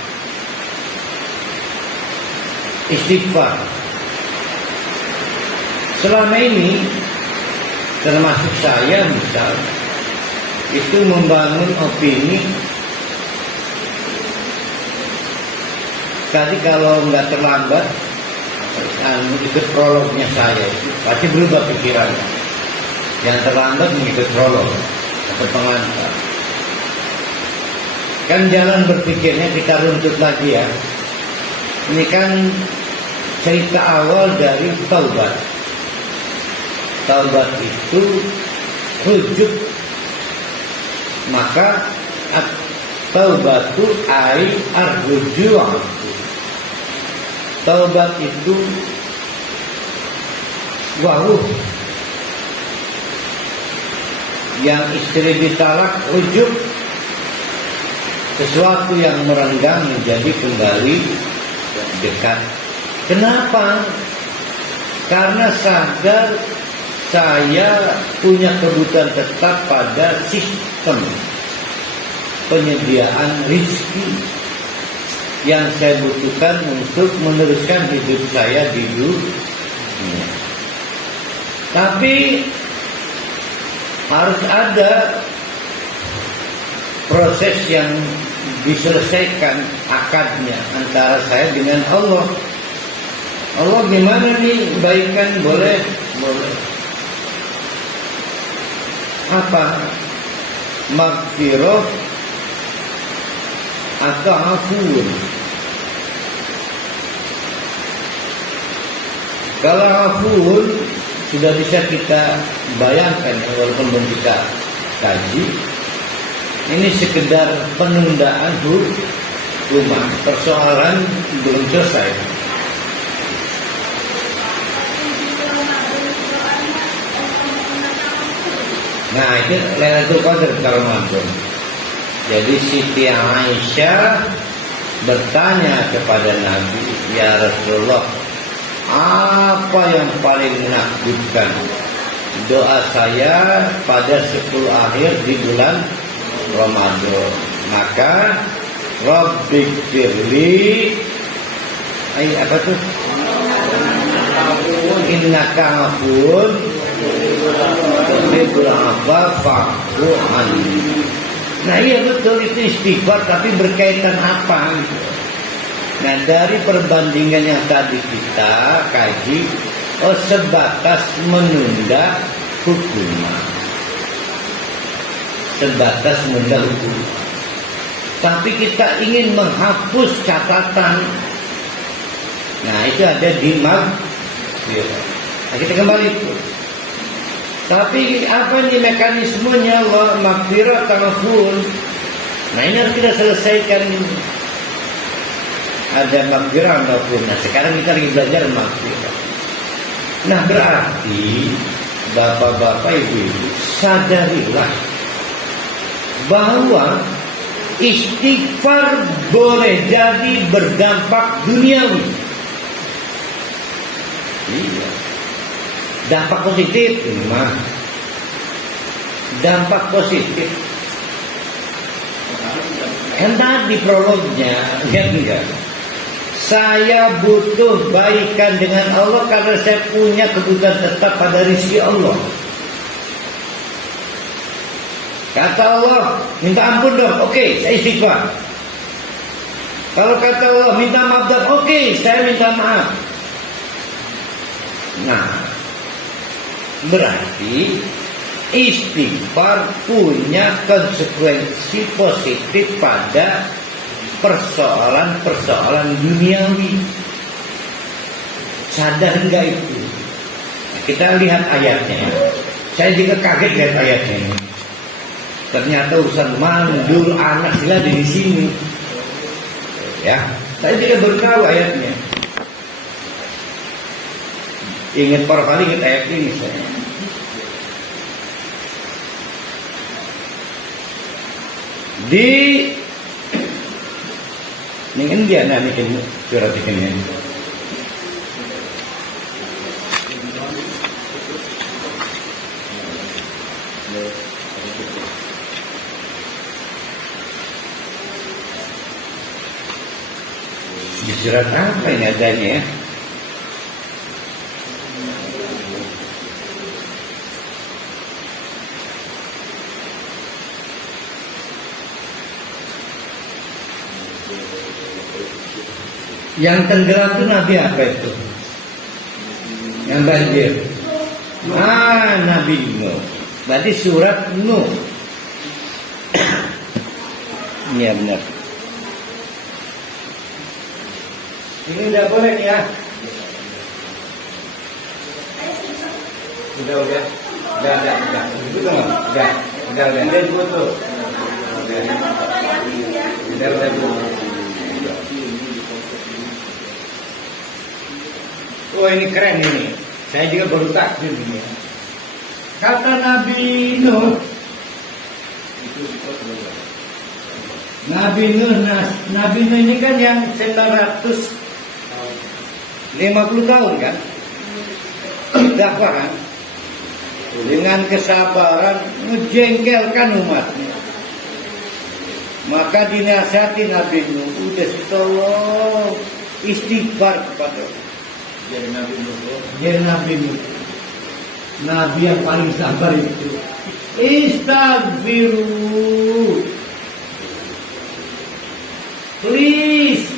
istighfar? Selama ini, termasuk saya misal, itu membangun opini. Tadi kalau nggak terlambat, ikut prolognya saya itu pasti berubah pikirannya. Yang terlambat mengikut prolog atau pengantar. Kan jalan berpikirnya kita runtut lagi ya. Ini kan cerita awal dari taubat. Taubat itu rujuk. Maka taubatu ai ar-ruju'. Taubat itu wahyu. Yang istri ditalak rujuk. Sesuatu yang merenggang menjadi kembali dekat. Kenapa? Karena sadar saya punya kebutuhan tetap pada sistem penyediaan rezeki yang saya butuhkan untuk meneruskan hidup saya di dunia. Tapi harus ada proses yang diselesaikan akadnya antara saya dengan Allah. Allah gimana nih, baikan boleh? Boleh. Apa? Maghfirah atau afun? Kalau afun sudah bisa kita bayangkan, walaupun belum kita kaji. Ini sekedar penundaan hukuman, persoalan belum selesai. Nah itu Lailatul Qadar Ramadan. Jadi Siti Aisyah bertanya kepada Nabi, ya Rasulullah, apa yang paling menakjubkan? Doa saya pada 10 akhir di bulan Ramadan. Maka Rabbighfirli, apa tuh? Innaka afuwwun tuhibbul afwa fa'fu anni. Nah iya betul, itu istighfar, tapi berkaitan apa? Nah dari perbandingan yang tadi kita kaji, sebatas menunda hukuman, sebatas menunda hukuman. Tapi kita ingin menghapus catatan. Nah itu ada di maghfirah. Nah, kita kembali itu. Tapi apa nih mekanismenya Allah maghfirah ta'afun? Nah ini harus kita selesaikan. Ada maghfirah maupun. Nah sekarang kita lagi belajar maghfirah. Nah berarti bapak-bapak ibu-ibu sadarilah bahwa istighfar boleh jadi berdampak duniawi. Iya. Dampak positif, dampak positif. Yang tadi prolognya, enggak. Saya butuh baikan dengan Allah karena saya punya kebutuhan tetap pada rizki Allah. Kata Allah, minta ampun dong, oke, saya istighfar. Kalau kata Allah, minta maaf dong, oke, saya minta maaf. Nah, berarti istighfar punya konsekuensi positif pada persoalan-persoalan duniawi. Sadar enggak itu? Nah, kita lihat ayatnya. Saya juga kaget lihat ayatnya ini. Ternyata urusan mandul anak sila di sini. Ya, saya juga baru tahu ayatnya. Ingat para kali ingat ayat ini saya. Di ini dia nak bikin surat ini. Di surat apa ini adanya ya? Yang tenggelam itu Nabi apa itu? Yang banjir. Nabi Nuh. Berarti surat Nuh. Iya benar. Ini udah boleh nih ya. Udah. Itu kan? Udah. Dia foto. Udah. Oh ini keren ini. Saya juga baru takjub ini. Kata Nabi Nuh. Nabi Nuh ini kan yang 950 tahun kan? Dakwah kan? Dengan kesabaran menjengkelkan umatnya. Maka dinasihati Nabi Nuh, udah tolong istighfar kepada Allah. Jadi Nabi Nuh. Nabi yang paling sabar itu. Istaghfiru. Please.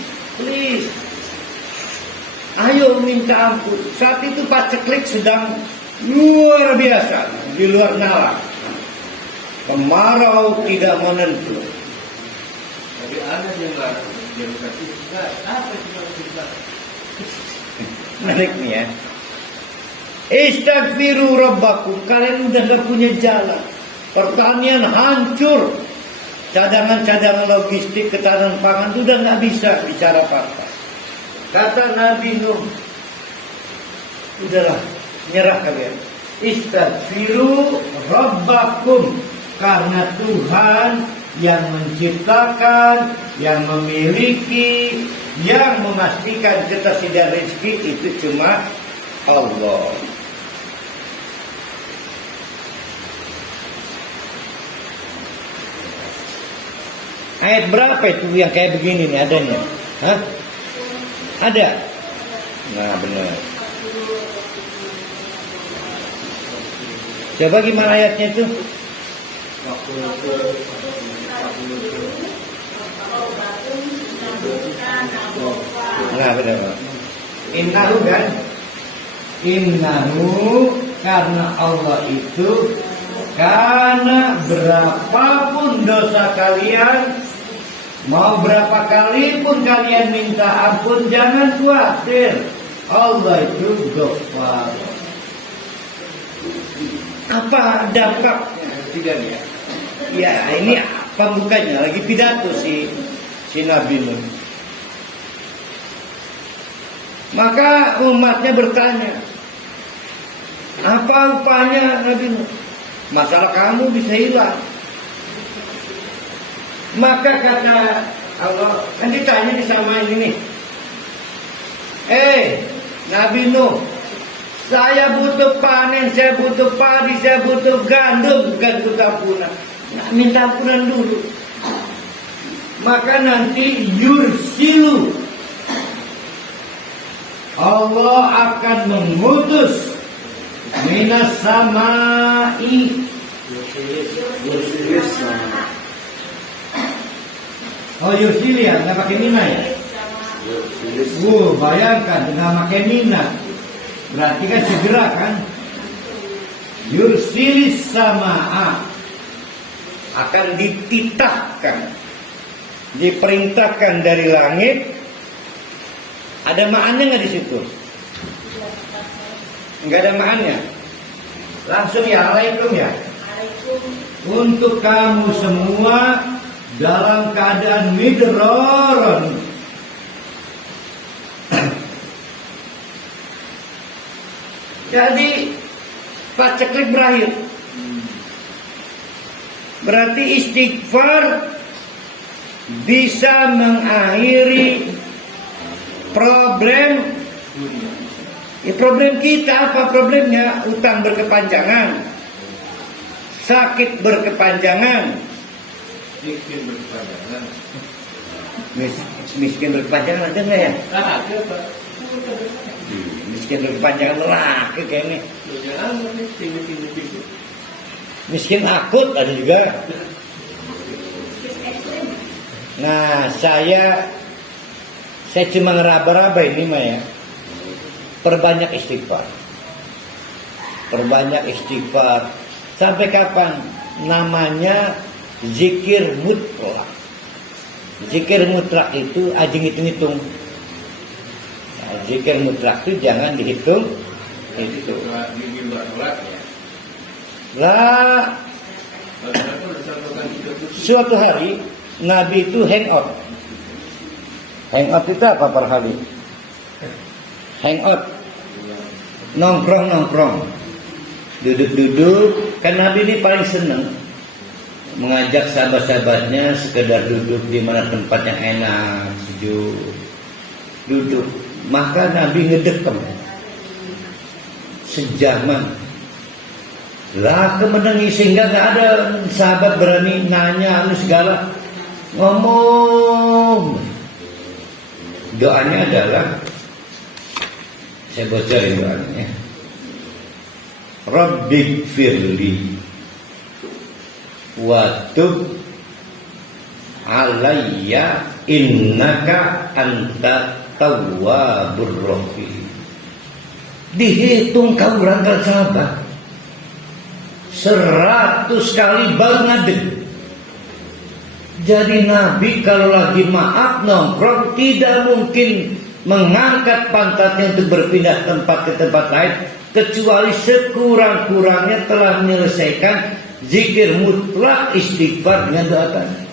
Ayo minta ampun. Saat itu paceklik sedang luar biasa di luar nalar. Kemarau tidak menentu. Tapi ada yang larang, yang kata apa kita? Menarik nih ya. Istaghfiru rabbakum. Kalian udah gak punya jalan. Pertanian hancur. Cadangan-cadangan logistik, ketahanan pangan itu udah gak bisa bicara apa-apa. Kata Nabi Nuh, udahlah, nyerah kalian. Istaghfiru rabbakum, karena Tuhan yang menciptakan, yang memiliki, yang memastikan ketersediaan rezeki itu cuma Allah. Ayat berapa itu yang kayak begini nih adanya? Hah? Ada? Nah benar. Coba gimana ayatnya itu? Nah benar. Innahu kan? Innahu, karena Allah itu, karena berapapun dosa kalian, mau berapa kali pun kalian minta ampun, jangan khawatir, Allah itu Ghafar. Apa dampaknya? Tidak ya? Ya ini pembukanya, lagi pidato si Nabi Nuh. Maka umatnya bertanya, apa rupanya Nabi Nuh? Masalah kamu bisa hilang. Maka kata Allah, kan ditanya sama ini nih, Nabi Nuh, saya butuh panen, saya butuh padi, saya butuh gandum, bukan butuh ampunan. Nah, minta ampunan dulu. Maka nanti yursilu, Allah akan mengutus minas samai. Oh yursil ya, nggak pakai mina ya? Bayangkan nggak pakai mina, berarti kan segera kan? Yursilis samaa, akan dititahkan, diperintahkan dari langit. Ada maknanya nggak di situ? Nggak ada maknanya. Langsung ya, alaikum ya. Untuk kamu semua dalam keadaan midroron. Jadi paceklik berakhir. Berarti istighfar bisa mengakhiri problem. Ya, problem kita apa problemnya? Utang berkepanjangan, sakit berkepanjangan, miskin berkepanjangan. Miskin berkepanjangan ada nggak ya? Ada Pak. Miskin berkepanjangan laki kayaknya. Jangan tinggi. Miskin akut ada juga. Nah saya cuma ngeraba-raba ini mah ya. Perbanyak istighfar. Sampai kapan? Namanya zikir mutlak. Zikir mutlak itu aja ngitung-ngitung. Nah, zikir mutlak itu jangan dihitung. Itu. Lah, suatu hari Nabi itu hangout. Hangout itu apa per hari? Hangout, nongkrong, duduk. Kan Nabi ini paling seneng mengajak sahabat-sahabatnya sekedar duduk di mana tempat yang enak, sejuk, duduk. Maka Nabi ngedekem sejaman. Lah kemenangi sehingga nggak ada sahabat berani nanya segala, ngomong. Doanya adalah, saya bocorin doanya. Rabbik firli watub alayya innaka anta tawwabur rahim. Dihitung kauran kal sahabat 100 kali baru ngadeg. Jadi Nabi kalau lagi maaf nongkrong tidak mungkin mengangkat pantatnya untuk berpindah tempat ke tempat lain kecuali sekurang-kurangnya telah menyelesaikan zikir mutlak istighfar dengan doa tadi.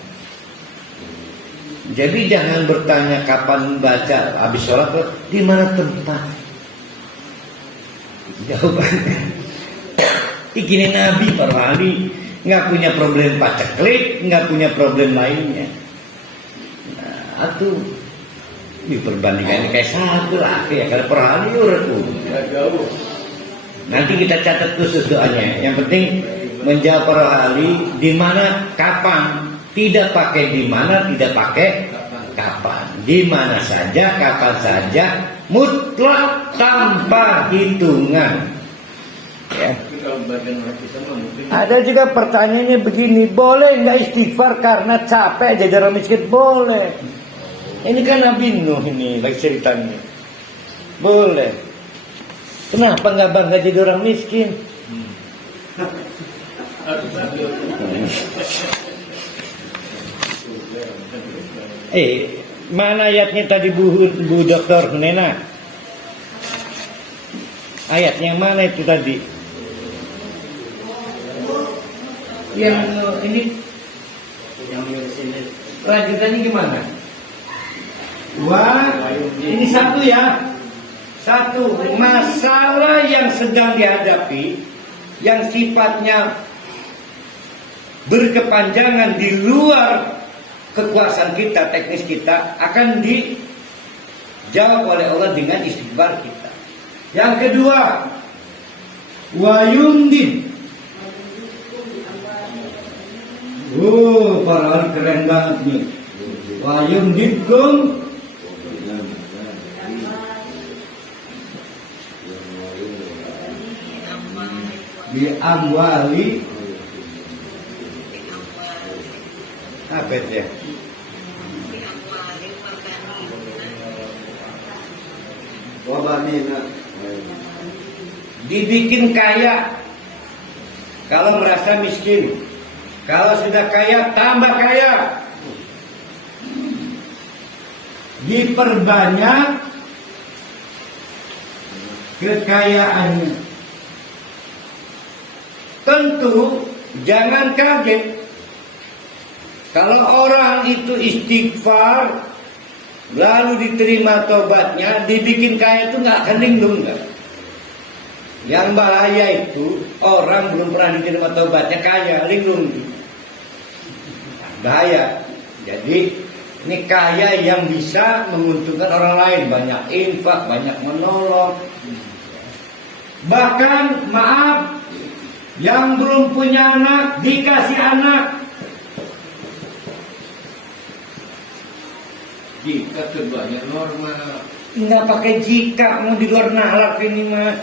Jadi jangan bertanya kapan baca habis sholat, di mana tempat. Jawabannya Begini Nabi para wali nggak punya problem paceklik, nggak punya problem lainnya. Nah, itu diperbandingkan kayak satu lah ya kalau para wali urut. Nanti kita catat khusus doanya. Yang penting menjawab para wali di mana, kapan, tidak pakai di mana, tidak pakai kapan, di mana saja, kapan saja, mutlak tanpa hitungan. Ya. Ada juga pertanyaannya begini, boleh nggak istighfar karena capek jadi orang miskin? Boleh. Ini kan Nabi Nuh ini lagi ceritanya. Boleh. Kenapa nggak bangga jadi orang miskin? Mana ayatnya tadi Bu Dokter Nena? Ayatnya mana itu tadi? Yang ini lanjutannya gimana? Wah, ini satu ya. Satu, masalah yang sedang dihadapi yang sifatnya berkepanjangan di luar kekuasaan kita, teknis kita, akan dijawab oleh Allah dengan istighfar kita. Yang kedua, wayundin. Para orang keren banget nih. Wayundinkum bi amwali apa itu ya? Dibikin kaya kalau merasa miskin, kalau sudah kaya tambah kaya, diperbanyak kekayaannya. Tentu jangan kaget kalau orang itu istighfar lalu diterima tobatnya, dibikin kaya itu nggak akan linglung kan? Yang bahaya itu orang belum pernah diterima tobatnya kaya linglung, bahaya. Jadi ini kaya yang bisa menguntungkan orang lain, banyak infak, banyak menolong. Bahkan maaf, yang belum punya anak dikasih anak. Jika terbanyak norma. Nggak pakai jika, mau di luar nalar ini mah.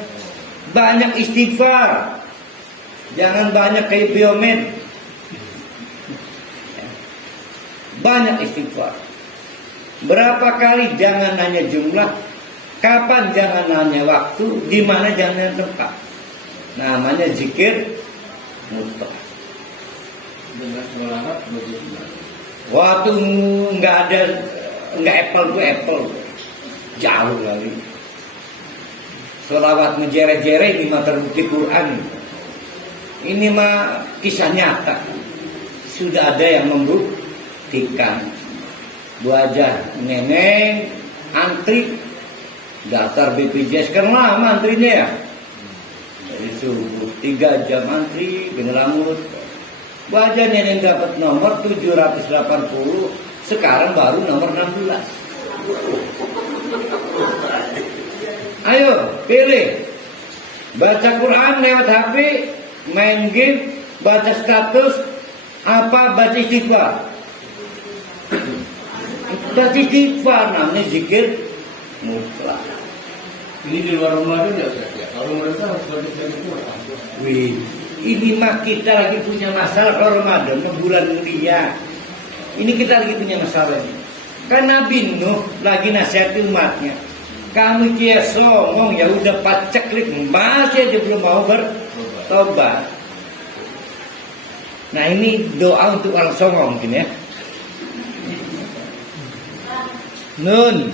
Banyak istighfar. Jangan banyak kayak biomed. Banyak istighfar. Berapa kali, jangan nanya jumlah. Kapan, jangan nanya waktu. Di mana, jangan nanya tempat. Namanya zikir mutlak. Dengan selawat begitu. Waktu nggak ada, nggak apple to apple, jauh lagi. Selawat menjere-jere di mata bukti Quran. Ini mah kisah nyata. Sudah ada yang membuktikan. Bu aja neneng antri daftar BPJS kan lama antrinya ya. Dari subuh 3 jam antri dengan rambut. Bu aja neneng dapat nomor 780, sekarang baru nomor 16. Ayo pilih, baca Quran lewat HP, main game, baca status, apa baca istighfar. Baca istighfar namanya zikir mutlak. Ini di luar Ramadan ya Ustaz ya. Kalau mereka harus baca Quran. Wih, ini mah kita lagi punya masalah kalau Ramadan, bulan mulia. Ini kita lagi punya masalah ini. Kan Nabi Nuh lagi nasihati umatnya. Kamu kia songong ya udah paceklik, masih aja belum mau bertobat. Nah ini doa untuk orang songong mungkin ya. Nun.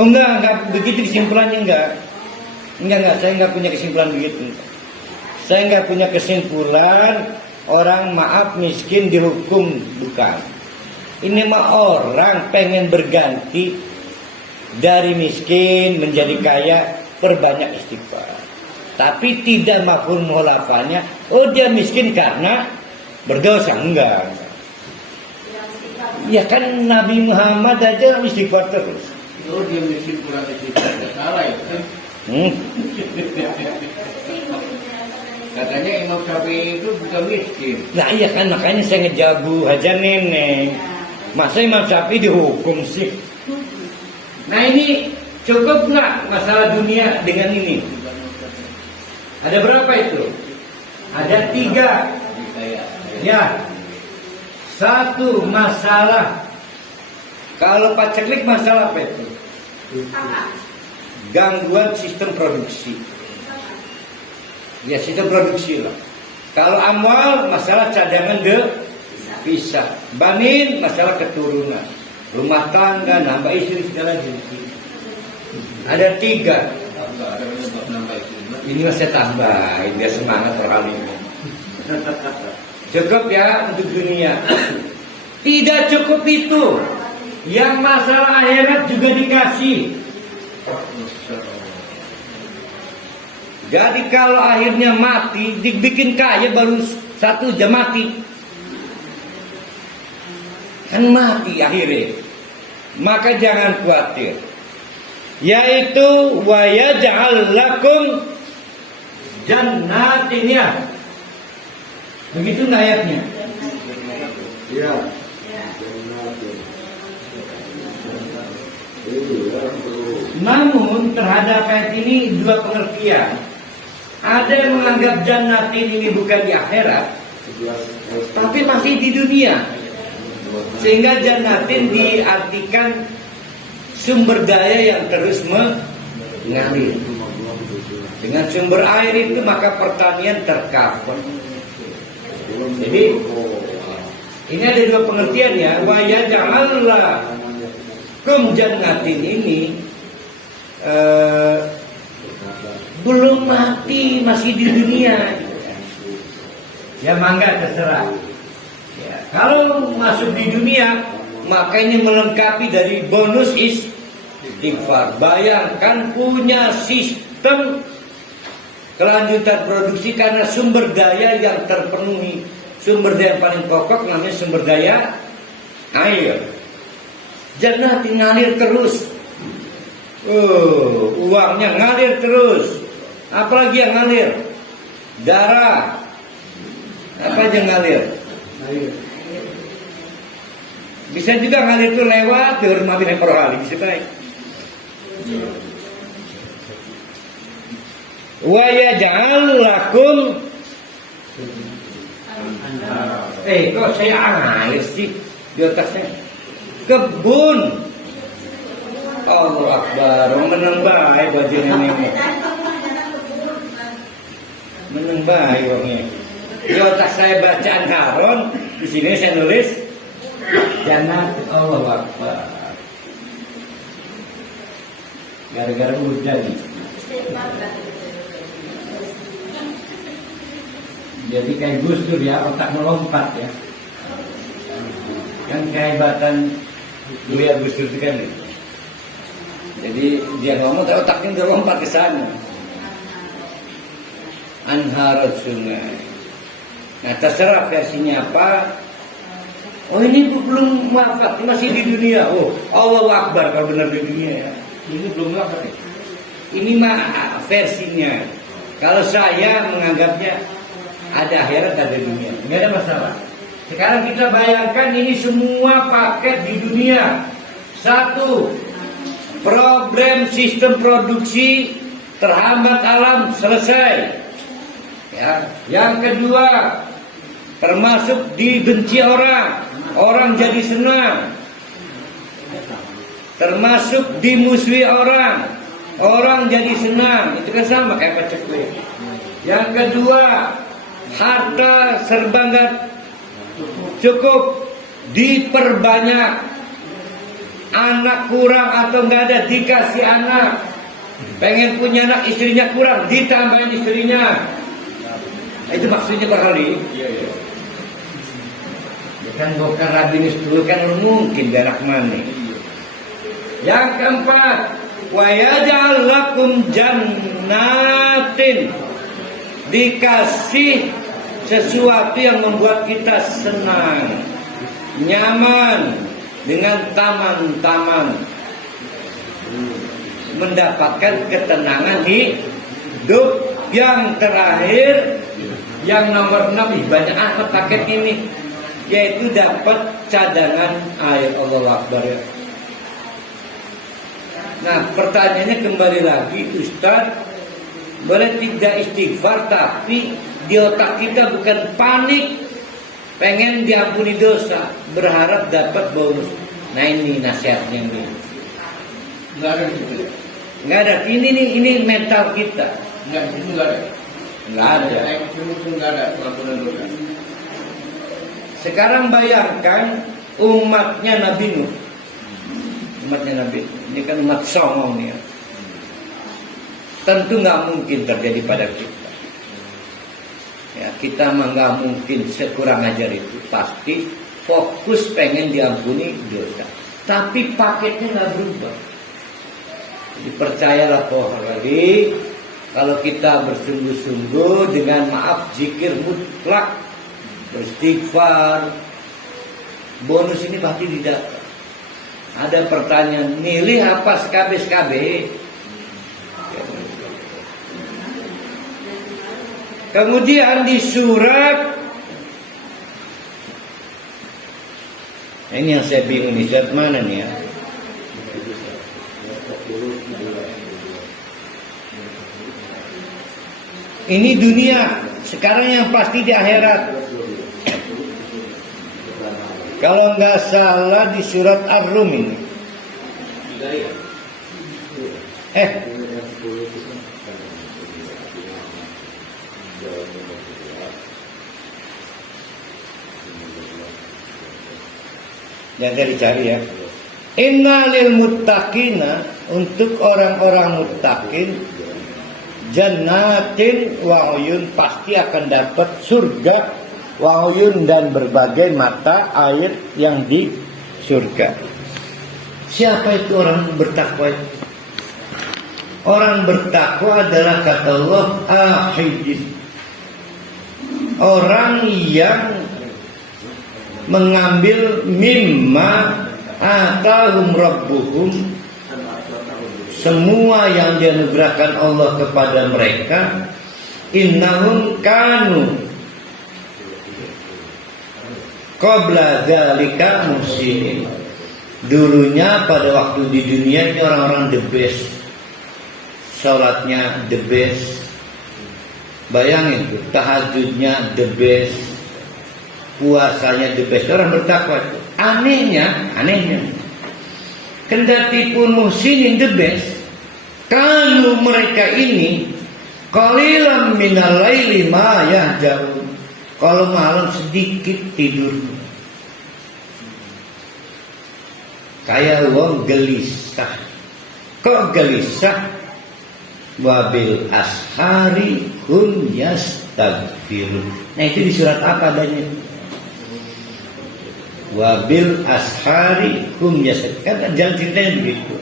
Oh enggak begitu kesimpulannya enggak, saya enggak punya kesimpulan begitu. Saya enggak punya kesimpulan orang maaf miskin dihukum, bukan. Ini mah orang pengen berganti Dari miskin menjadi kaya, perbanyak istighfar. Tapi tidak mafhum mukhalafahnya, oh dia miskin karena berdosa, enggak. Ya kan Nabi Muhammad aja istighfar terus. Oh, dia miskin kurang istighfar, salah ya kan? Katanya Imam Syafi'i itu bukan miskin. Nah iya kan, makanya saya ngejabu aja nenek. Masa Imam Syafi'i dihukum sih? Nah ini cukup nggak masalah dunia dengan ini? Ada berapa itu? Ada 3. Ya. 1 masalah. Kalau paceklik masalah apa itu? Gangguan sistem produksi. Ya sistem produksi lah. Kalau amwal masalah cadangan devisa. Banin masalah keturunan. Rumah tangga, nambah istri segala jenis. Ada 3. Ini saya tambahin biar semangat orang ini. Cukup ya untuk dunia. Tidak cukup itu. Yang masalah akhirat juga dikasih. Jadi kalau akhirnya mati, dibikin kaya baru 1 jam mati. Kan mati akhirnya. Maka jangan khawatir. Yaitu wa yaj'al lakum jannatin ya. Begitu ayatnya. Ya. Namun terhadap ayat ini 2 pengertian. Ada yang menganggap jannatin ini bukan di akhirat, tapi masih di dunia. Sehingga jannatin diartikan sumber daya yang terus mengalir. Dengan sumber air itu maka pertanian tercover. Jadi ini ada 2 pengertian ya. Wa yaj'alallakum jannatin ini belum mati, masih di dunia. Ya mangga terserah. Ya, kalau masuk di dunia maka ini melengkapi dari bonus istighfar. Bayangkan punya sistem kelanjutan produksi karena sumber daya yang terpenuhi. Sumber daya yang paling pokok namanya sumber daya air. Jannatin ngalir terus. Uangnya ngalir terus. Apalagi yang ngalir? Darah. Apa aja ngalir? Bisa juga ngalir itu lewat di rumah bin Ibrahim bisa baik. Wa yaj'al lakum kok saya ngalir sih di otak saya? Kebun. Allahu Akbar, menang bae baju nenek. Menang bae wongnya. Di otak saya bacaan Harun, di sini saya nulis jannat. Allahu Akbar. Gara-gara hujan nih. Jadi kayak Gus Dur ya, otak melompat ya. Kan kehebatan Buya Gus Dur itu kan. Jadi dia ngomong, tapi otaknya udah lompat ke sana. Anharat sungai. Nah terserah versinya apa. Oh ini belum wafat, masih di dunia. Oh Allahu Akbar kalau benar di dunia ya. Ini belum wafat ya. Ini mah versinya. Kalau saya menganggapnya ada akhirat, ada dunia, nggak ada masalah. Sekarang kita bayangkan ini semua paket di dunia. 1, problem sistem produksi terhambat alam selesai. Ya. Yang kedua, termasuk dibenci orang, orang jadi senang. Termasuk dimusuhi orang, orang jadi senang. Itu kan sama kayak paceklik. Yang kedua, harta serba nggak cukup, diperbanyak. Anak kurang atau nggak ada, dikasih anak. Pengen punya anak, istrinya kurang, ditambahin istrinya. Itu maksudnya berkali. Kan bukan rabinis dulu kan mungkin berak mana. Yang keempat, wa yaj'al lakum jannatin, dikasih sesuatu yang membuat kita senang, nyaman, dengan taman-taman, mendapatkan ketenangan hidup. Yang terakhir, yang nomor 6, banyak amat paket ini, yaitu dapat cadangan air. Allah Akbar ya. Nah, pertanyaannya kembali lagi, Ustaz, boleh tidak istighfar tapi di otak kita bukan panik, pengen diampuni dosa, berharap dapat bonus. Nah, ini nasihatnya ini. Enggak ada gitu. Nggak ada. Ini mental kita. Enggak, itu enggak ada. Nggak ada. Itu enggak ada pengampunan dosa. Sekarang bayangkan umatnya Nabi Nuh. Umatnya Nabi, ini kan umat songong nih ya. Tentu nggak mungkin terjadi pada kita. Ya, kita mah nggak mungkin sekurang ajar itu. Pasti fokus pengen diampuni dosa. Tapi paketnya nggak berubah. Jadi percayalah lagi, kalau kita bersungguh-sungguh dengan maaf zikir mutlak, beristighfar, bonus ini pasti didapat. Ada pertanyaan, milih apa SKB? Kemudian di surat, ini yang saya bingung, di surat mana nih ya? Ini dunia, sekarang yang pasti di akhirat. Kalau nggak salah di surat Ar-Rum ini. Yang saya dicari ya. Innalil muttaqina, untuk orang-orang muttaqin, jannatin wa uyun, pasti akan dapat surga, wa uyun, dan berbagai mata air yang di surga. Siapa itu orang bertakwa? Orang bertakwa adalah, kata Allah, ahidin, orang yang mengambil mimma atahum rabbuhum, semua yang dianugerahkan Allah kepada mereka. Innahum kanu qabla dzalika muslimin, dulunya pada waktu di dunia ini orang-orang the best, sholatnya the best, bayangin tuh, tahajudnya the best, puasanya the best, orang bertakwa. Anehnya, kendati pun muhsinin the best, kalau mereka ini qalilan minal laili ma yahjaun, kalau malam sedikit tidur, kayak wong gelisah. Kok gelisah? Wabil ashari hum yastaghfirun. Nah, itu di surat apa adanya? Wabil ashari hum yastaghfirun. Kan jalan ceritanya begitu.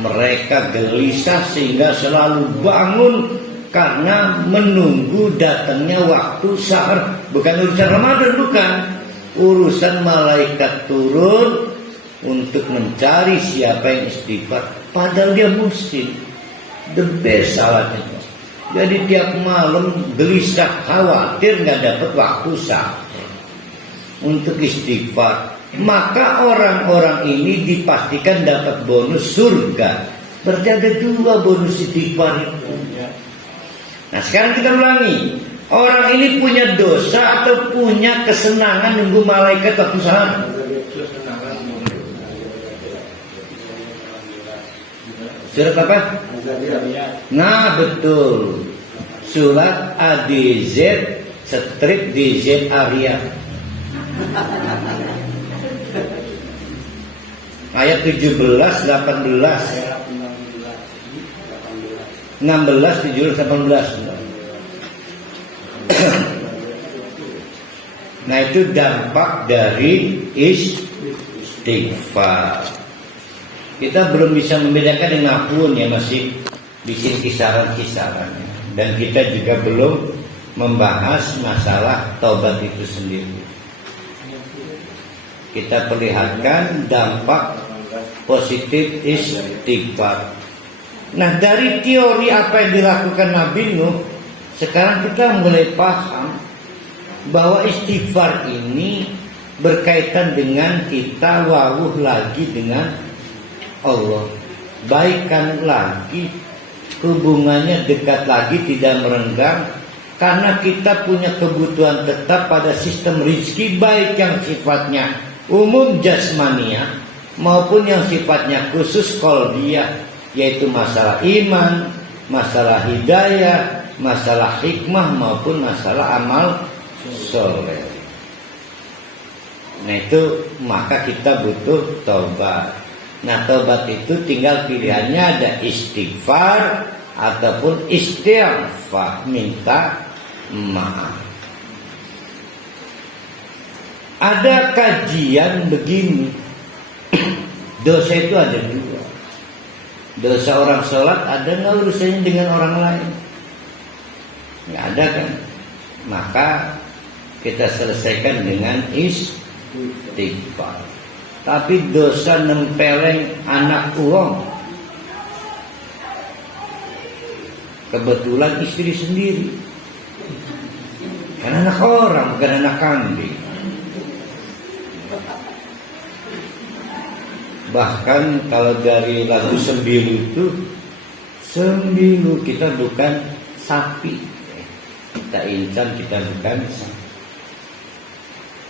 Mereka gelisah sehingga selalu bangun karena menunggu datangnya waktu sahur. Bukan urusan Ramadan, bukan. Urusan malaikat turun untuk mencari siapa yang istighfar. Padahal dia muslim, the best salatnya. Jadi tiap malam gelisah, khawatir nggak dapat waktu sahur untuk istighfar. Maka orang-orang ini dipastikan dapat bonus surga. Berarti ada dua bonus istighfar itu. Nah, sekarang kita ulangi. Orang ini punya dosa atau punya kesenangan nunggu malaikat waktu sahur? Surat apa? Nah, betul. Surat ADZ strip DZ Arya. Ayat 17, 18, 16, 17, 18. Nah, itu dampak dari istighfar. Kita belum bisa membedakan dengan pun ya, masih bikin kisaran-kisaran. Dan kita juga belum membahas masalah taubat itu sendiri. Kita perlihatkan dampak positif istighfar. Nah, dari teori apa yang dilakukan Nabi Nuh, sekarang kita mulai paham bahwa istighfar ini berkaitan dengan kita wawuh lagi dengan Allah, baikkan lagi, hubungannya dekat lagi, tidak merenggang, karena kita punya kebutuhan tetap pada sistem rizki, baik yang sifatnya umum jasmania maupun yang sifatnya khusus qalbiyah, yaitu masalah iman, masalah hidayah, masalah hikmah maupun masalah amal soleh. Nah itu maka kita butuh taubat. Nah taubat itu tinggal pilihannya, ada istighfar ataupun istighfar, minta maaf. Ada kajian begini, dosa itu ada dua. Dosa orang sholat ada nggak urusannya dengan orang lain? Nggak ada kan? Maka kita selesaikan dengan istighfar. Tapi dosa nempeleng anak uang, kebetulan istri sendiri, kan anak orang bukan anak kambing. Bahkan kalau dari lagu Sembilu itu, sembilu kita bukan sapi, kita insan, kita bukan sapi.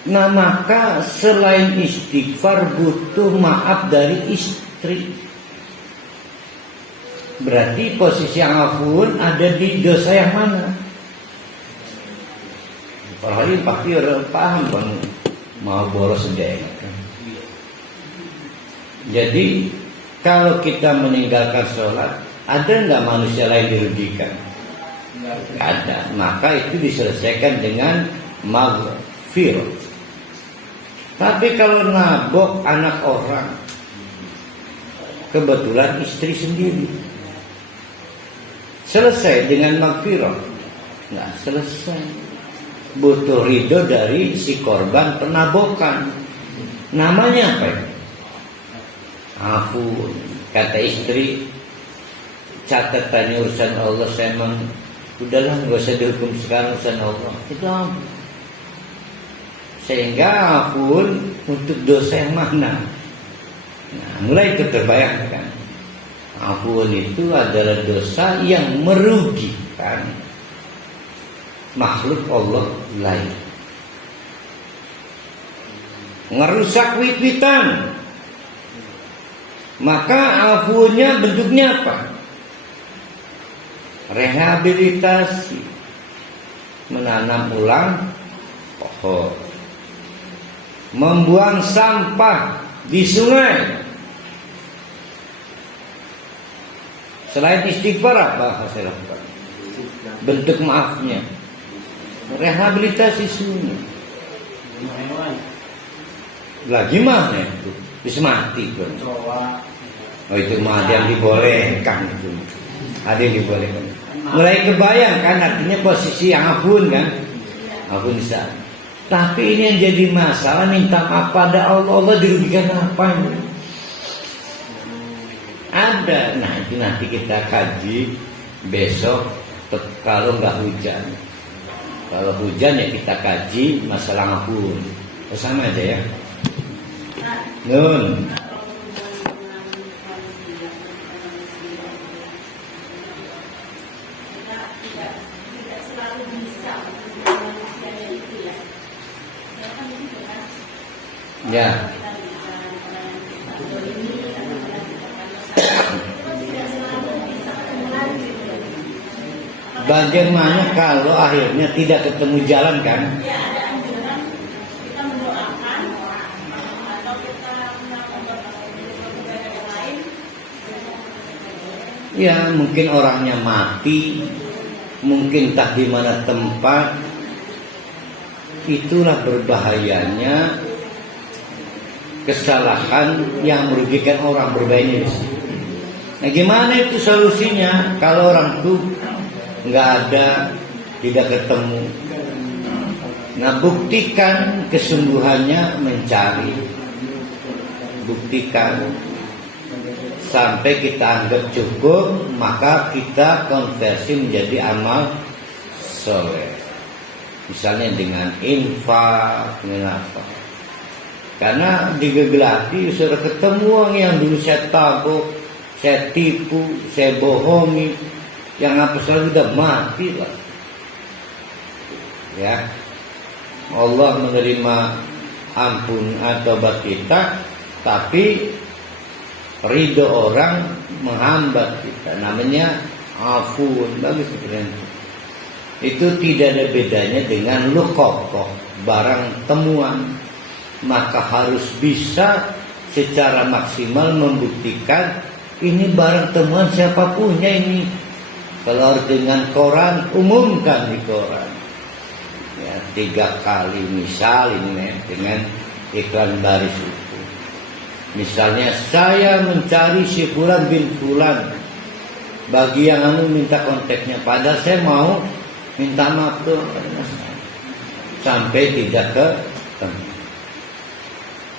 Nah maka selain istighfar butuh maaf dari istri. Berarti posisi yang afun ada di dosa yang mana? Padahal ini pasti orang paham kan, mau boros sedek. Jadi kalau kita meninggalkan sholat, ada nggak manusia lain dirugikan? Nggak ada. Maka itu diselesaikan dengan maghfirah. Tapi kalau nabok anak orang, kebetulan istri sendiri, selesai dengan maghfirah? Nggak selesai. Butuh ridho dari si korban penabokan. Namanya apa ya? Afun. Kata istri, catatannya urusan Allah, saya emang udahlah gak usah dihukum sekarang, urusan Allah. Itu apa? Sehingga afun untuk dosa yang mana? Nah, mulai itu terbayangkan. Afun itu adalah dosa yang merugikan makhluk Allah lain. Ngerusak wit-witan. Maka afunya bentuknya apa? Rehabilitasi, menanam ulang pohon, membuang sampah di sungai. Selain istighfar apa saya lakukan? Bentuk maafnya, rehabilitasi sungai. Lagi mana itu? Bisa mati tuh. Oh itu mah ada yang dibolehkan itu. Ada yang dibolehkan. Mulai kebayang kan, artinya posisi yang afun kan. Afun bisa. Tapi ini yang jadi masalah, minta maaf pada Allah. Allah dirugikan apa ini? Ada. Nah itu nanti kita kaji besok kalau nggak hujan. Kalau hujan ya kita kaji masalah afun. Sama aja ya. Nun. Ya. Bagaimana kalau akhirnya tidak ketemu jalan kan? Ya mungkin orangnya mati, mungkin tak di mana tempat. Itulah berbahayanya kesalahan yang merugikan orang berbeda. Nah, gimana itu solusinya kalau orang itu nggak ada, tidak ketemu? Nah, buktikan kesungguhannya mencari, buktikan sampai kita anggap cukup, maka kita konversi menjadi amal soleh. Misalnya dengan infak, dengan apa? Karena digegelati sudah ketemu uang yang dulu saya tabuk, saya tipu, saya bohongi, yang apa selalu udah mati lah. Ya, Allah menerima ampun atau tobat kita, tapi ridho orang menghambat kita, namanya afun. Bagus keren. Itu tidak ada bedanya dengan luqaqah, barang temuan. Maka harus bisa secara maksimal membuktikan ini barang temuan siapa punya ini. Kalau harus dengan koran, umumkan di koran. Ya, 3 kali misal ini dengan iklan baris itu. Misalnya saya mencari si Fulan bin Fulan, bagi yang minta kontaknya, padahal saya mau minta maaf tuh, sampai tidak ketemu.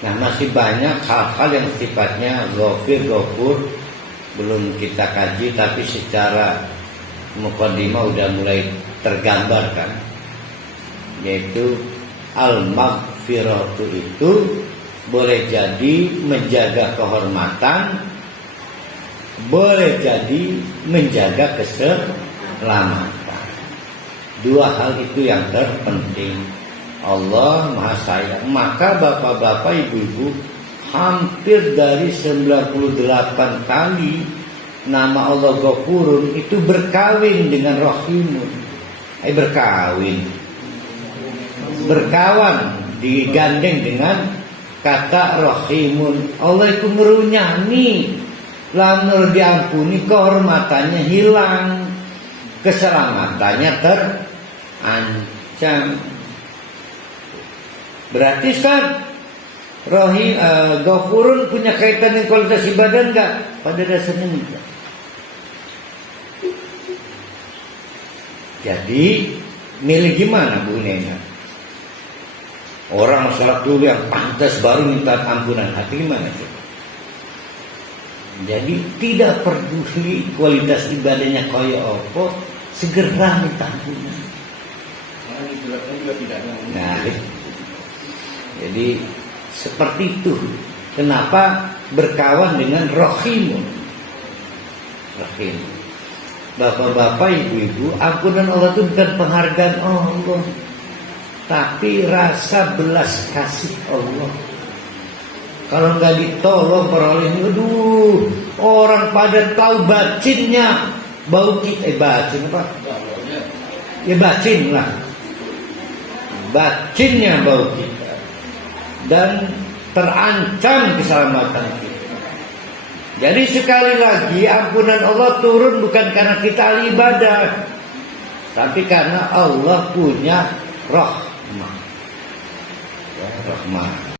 Nah, masih banyak hal-hal yang sifatnya ghafur belum kita kaji, tapi secara muqaddimah udah mulai tergambarkan, yaitu al-maghfiratu itu boleh jadi menjaga kehormatan, boleh jadi menjaga keselamatan. 2 hal itu yang terpenting. Allah Maha Sayang. Maka bapak-bapak, ibu-ibu, hampir dari 98 kali nama Allah Ghafurun itu berkawin dengan Rahimun. Berkawan, digandeng dengan kata Rahimun. Allah itu merunyani, lalu diampuni, kehormatannya hilang, keselamatannya terancam. Berarti kan Ghafurun punya kaitan dengan kualitas ibadah enggak? Pada dasarnya enggak. Jadi milih gimana Bu Nena? Orang salat dulu yang pantas baru minta ampunan, hati gimana sih? Jadi tidak peduli kualitas ibadahnya kaya apa, segera minta ampunan. Nah, jadi seperti itu. Kenapa berkawan dengan Rahimun? Rahim. Bapak-bapak, ibu-ibu, ampunan Allah itu bukan penghargaan Allah, tapi rasa belas kasih Allah. Kalau nggak ditolong peroleh, aduh, orang pada tahu bacinnya, bau kita, bacin apa? Ya bacin lah, bacinnya bau kita. Dan terancam keselamatan kita. Jadi sekali lagi ampunan Allah turun bukan karena kita ahli ibadah, tapi karena Allah punya rahmah. Rahmah.